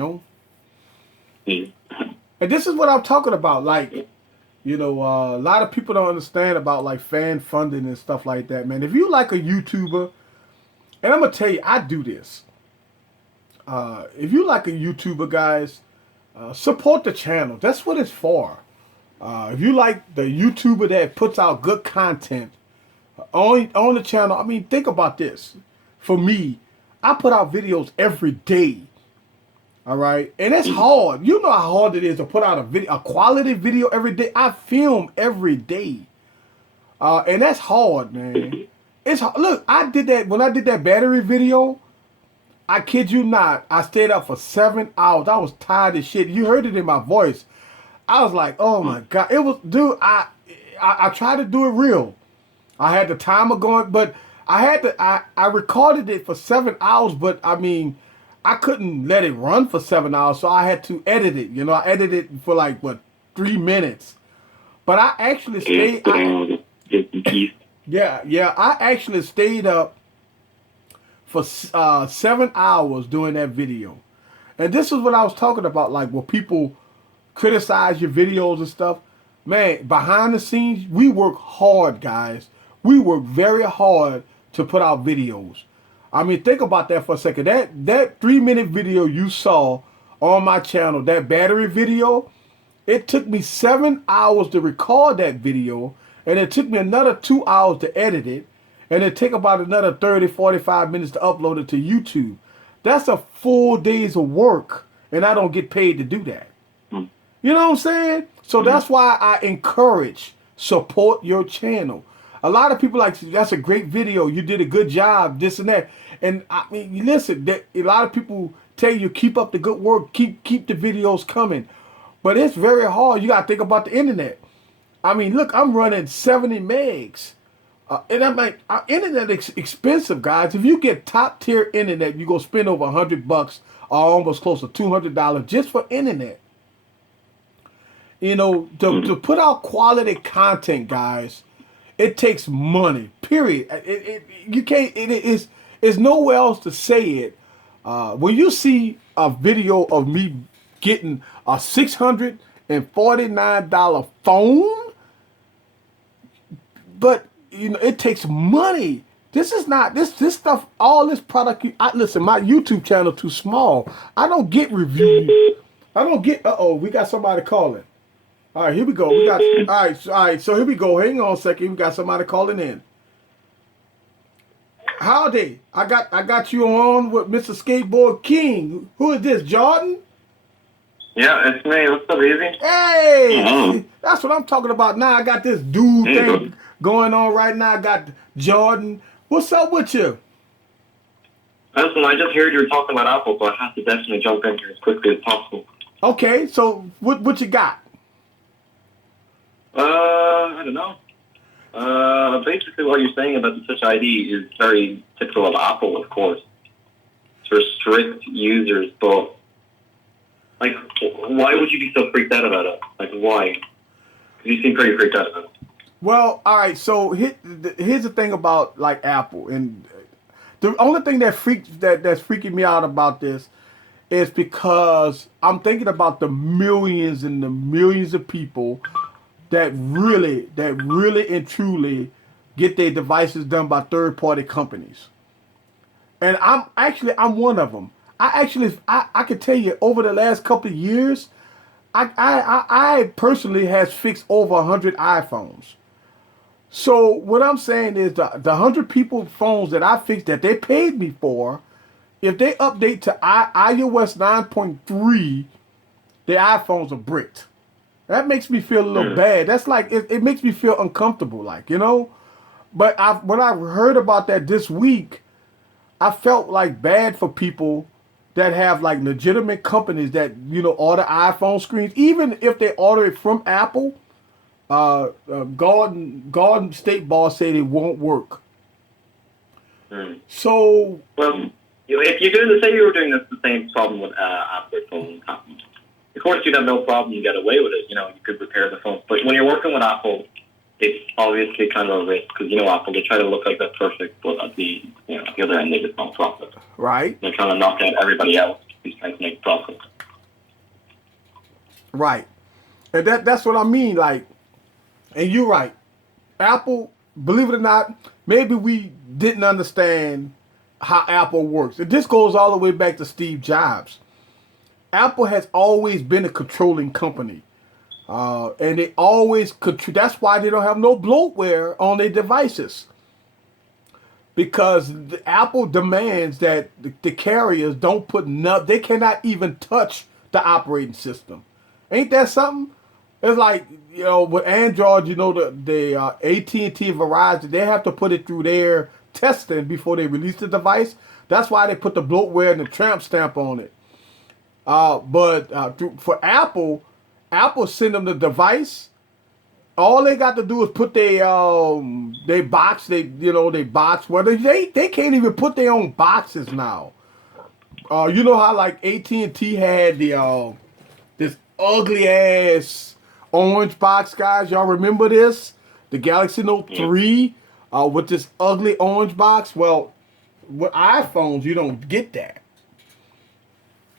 And this is what I'm talking about. Like, a lot of people don't understand about like fan funding and stuff like that, man. If you like a YouTuber, and I'm gonna tell you, I do this. If you like a YouTuber, guys. Support the channel. That's what it's for. If you like the YouTuber that puts out good content on the channel, think about this. For me, I put out videos every day. All right, and it's hard. You know how hard it is to put out a quality video every day. I film every day, and that's hard, man. It's look. I did that when I did that battery video. I kid you not. I stayed up for 7 hours. I was tired as shit. You heard it in my voice. I was like, oh my God. It was, dude, I tried to do it real. I had the timer going, but I recorded it for 7 hours, but I couldn't let it run for 7 hours, so I had to edit it. I edited it for 3 minutes. But I actually stayed. I actually stayed up for 7 hours doing that video. And this is what I was talking about, like when people criticize your videos and stuff. Man, behind the scenes, we work hard, guys. We work very hard to put out videos. Think about that for a second. That 3-minute video you saw on my channel, that battery video, it took me 7 hours to record that video, and it took me another 2 hours to edit it. And it take about another 30, 45 minutes to upload it to YouTube. That's a full day's of work, and I don't get paid to do that. You know what I'm saying? So that's why I encourage, support your channel. A lot of people like, that's a great video. You did a good job, this and that. And listen, a lot of people tell you keep up the good work, keep the videos coming. But it's very hard. You gotta think about the internet. I mean, look, I'm running 70 megs. And I'm like, internet is expensive, guys. If you get top tier internet, you go spend over $100 or almost close to $200 just for internet. You know, to put out quality content, guys, it takes money. Period. You can't. It's nowhere else to say it. When you see a video of me getting a $649 phone, but you know it takes money. This is not this stuff. All this product. Listen, my YouTube channel too small. I don't get reviews. I don't get. We got somebody calling. All right, here we go. We got. All right. So here we go. Hang on a second. We got somebody calling in. Howdy. I got you on with Mr. Skateboard King. Who is this, Jordan? Yeah, it's me. What's up, Easy? Hey, that's what I'm talking about now. I got this dude thing going on right now. I got Jordan. What's up with you? Listen, I just heard you were talking about Apple, so I have to definitely jump in here as quickly as possible. Okay, so what you got? I don't know. Basically what you're saying about the Touch ID is very typical of Apple, of course. To restrict users, but like, why would you be so freaked out about it? Like, why? Because you seem pretty freaked out about it. Well, all right. So here's the thing about like Apple, and the only thing that's freaking me out about this is because I'm thinking about the millions and the millions of people that really and truly get their devices done by third-party companies, and I'm one of them. I can tell you over the last couple of years, I personally has fixed over 100 iPhones. So what I'm saying is the 100 people phones that I fixed that they paid me for, if they update to iOS 9.3, their iPhones are bricked. That makes me feel a little bad. That's like it makes me feel uncomfortable, like, you know. But when I heard about that this week, I felt like bad for people that have like legitimate companies that, you know, order iPhone screens, even if they order it from Apple. Garden State boss said it won't work. So, well, if you're doing say you were doing the same problem with Apple phone, of course you'd have no problem. You get away with it. You know, you could repair the phone. But when you're working with Apple, it's obviously kind of a risk because, you know, Apple, they try to look like they're perfect, but at the other end, they just don't profit. Right. They're trying to knock out everybody else who's trying to make profit. Right. And that's what I mean. Like, and you're right. Apple, believe it or not, maybe we didn't understand how Apple works. And this goes all the way back to Steve Jobs. Apple has always been a controlling company. And they always that's why they don't have no bloatware on their devices. Because Apple demands that the carriers don't put they cannot even touch the operating system. Ain't that something? It's like, you know, with Android, you know, the AT&T, Verizon, they have to put it through their testing before they release the device. That's why they put the bloatware and the tramp stamp on it. But for Apple send them the device. All they got to do is put their box. They box. Well, they can't even put their own boxes now. You know how like AT&T had this ugly ass orange box, guys. Y'all remember this? The Galaxy Note 3 with this ugly orange box. Well, with iPhones, you don't get that.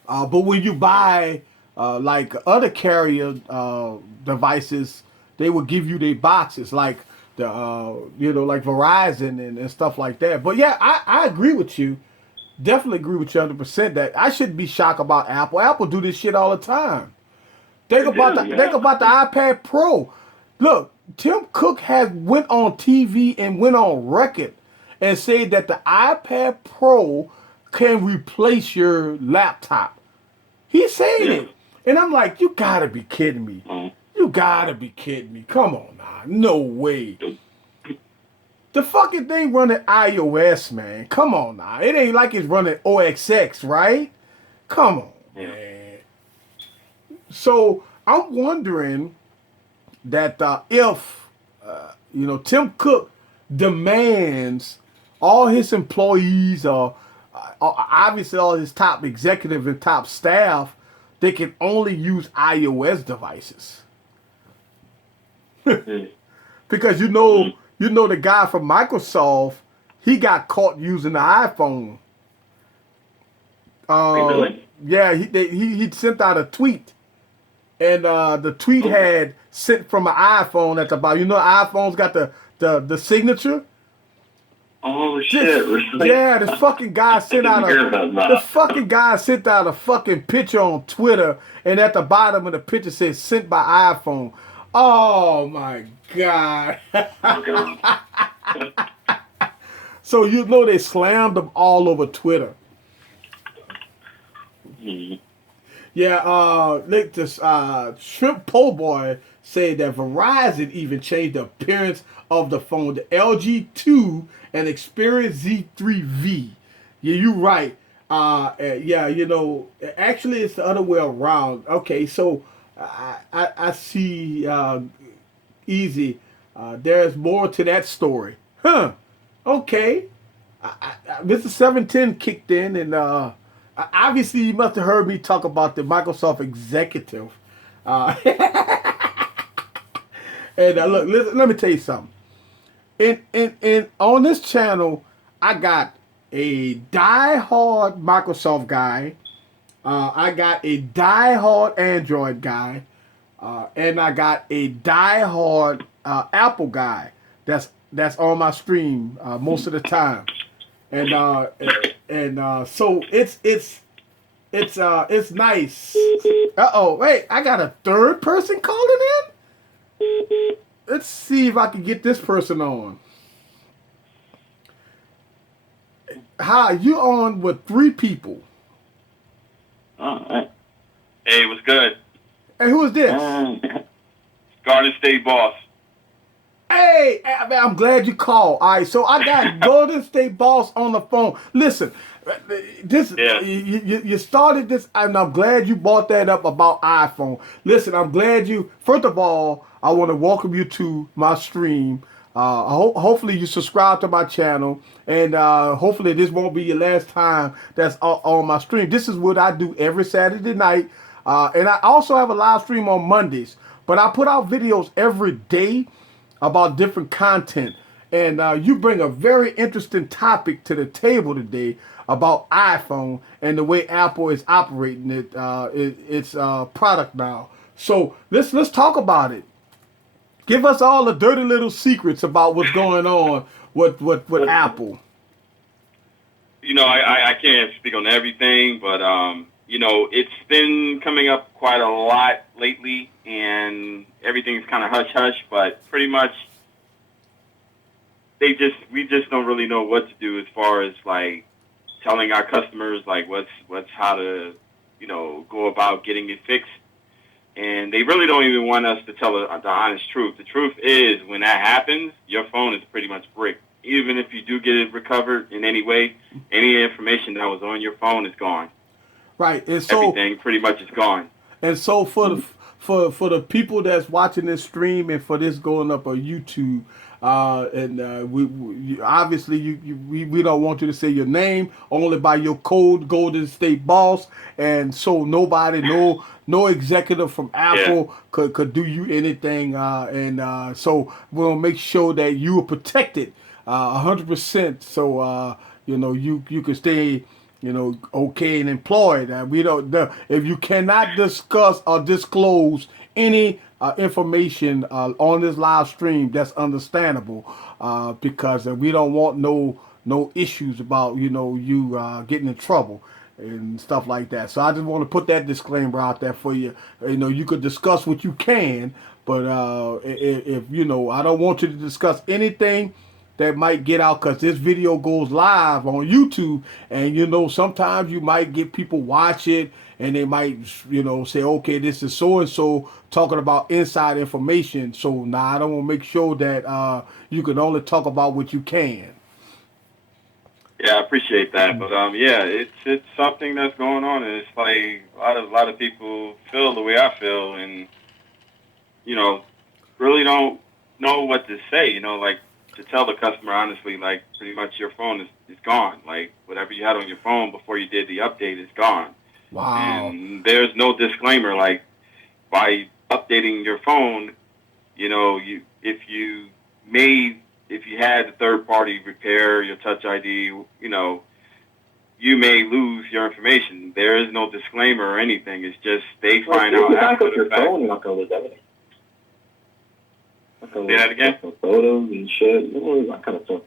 But when you buy like other carrier devices, they will give you their boxes, like like Verizon and stuff like that. But yeah, I agree with you. Definitely agree with you 100% that I shouldn't be shocked about Apple. Apple do this shit all the time. Think about the iPad Pro. Look, Tim Cook has went on TV and went on record and said that the iPad Pro can replace your laptop. He's saying it. And I'm like, you gotta be kidding me. You gotta be kidding me. Come on now. No way. The fucking thing running iOS, man. Come on now. It ain't like it's running OS X, right? Come on, Yeah. man. So I'm wondering that if Tim Cook demands all his employees or obviously all his top executives and top staff, they can only use iOS devices. Mm. Because Mm. the guy from Microsoft, he got caught using the iPhone. Wait, really? Yeah, he sent out a tweet, and the tweet Oh. had sent from an iPhone at the bottom. iPhone's got the signature. Oh shit! Really? Yeah, this fucking guy sent I out didn't hear about that. the fucking guy sent out a fucking picture on Twitter, and at the bottom of the picture says sent by iPhone. Oh my god! Oh, God. So they slammed them all over Twitter. Mm. Yeah, like this Shrimp Po' Boy said that Verizon even changed the appearance of the phone, the LG2 and Xperia Z3V. Yeah, you're right. Yeah, actually it's the other way around. Okay, so I see easy. There's more to that story. Huh. Okay. Mr. 710 kicked in, and obviously you must have heard me talk about the Microsoft executive. Uh, and look, let me tell you something. In on this channel, I got a die-hard Microsoft guy. I got a die-hard Android guy. And I got a die-hard Apple guy that's on my stream most of the time. And so it's nice. Wait, I got a third person calling in. Let's see if I can get this person on. Hi, you on with 3 people. All right. Hey, what's good? Hey, who is this? Garden State Boss. Hey, man, I'm glad you called. All right, so I got Golden State Boss on the phone. Listen, this Yeah. you started this, and I'm glad you brought that up about iPhone. Listen, I'm glad you. First of all, I want to welcome you to my stream. Hopefully you subscribe to my channel, and hopefully this won't be your last time that's on my stream. This is what I do every Saturday night, and I also have a live stream on Mondays. But I put out videos every day about different content, and you bring a very interesting topic to the table today about iPhone and the way Apple is operating its product now. So let's talk about it. Give us all the dirty little secrets about what's going on with Apple. I can't speak on everything, but it's been coming up quite a lot lately, and everything's kind of hush hush. But pretty much, we just don't really know what to do as far as like telling our customers like what's how to go about getting it fixed. And they really don't even want us to tell the honest truth. The truth is, when that happens, your phone is pretty much bricked. Even if you do get it recovered in any way, any information that was on your phone is gone. Right, and so everything pretty much is gone. And so for the people that's watching this stream and for this going up on YouTube, we obviously we don't want you to say your name, only by your code, Golden State Boss, and so nobody, no executive from Apple could do you anything, so we'll make sure that you are protected 100%. So you can stay okay and employed. We don't. If you cannot discuss or disclose any information on this live stream, that's understandable, because we don't want no issues about you getting in trouble and stuff like that. So I just want to put that disclaimer out there for you. You could discuss what you can, but if I don't want you to discuss anything that might get out, because this video goes live on YouTube, and sometimes you might get people watch it and they might say, okay, this is so and so talking about inside information. So now I don't want to make sure that you can only talk about what you can. Yeah, I appreciate that, but yeah, it's something that's going on, and it's like a lot of people feel the way I feel, and you know, really don't know what to say. Like to tell the customer honestly, like pretty much your phone is gone. Like whatever you had on your phone before you did the update is gone, Wow. and there's no disclaimer. Like by updating your phone, you made if you had a third party repair your Touch ID, you may lose your information. There is no disclaimer or anything. It's just they find out after the fact. Phone, you're not gonna lose everything. Say that again? Photos and shit. You don't lose that kind of stuff.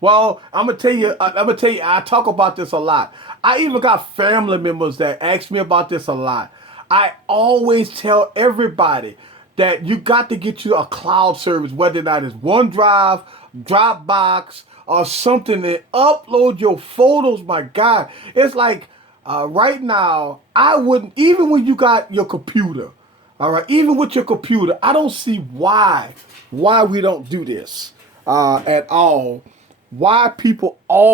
Well, I'm gonna tell you. I talk about this a lot. I even got family members that ask me about this a lot. I always tell everybody that you got to get you a cloud service, whether or not it's OneDrive, Dropbox, or something, and upload your photos. My God, it's like right now. I wouldn't even when you got your computer. All right, even with your computer, I don't see why we don't do this at all. Why people all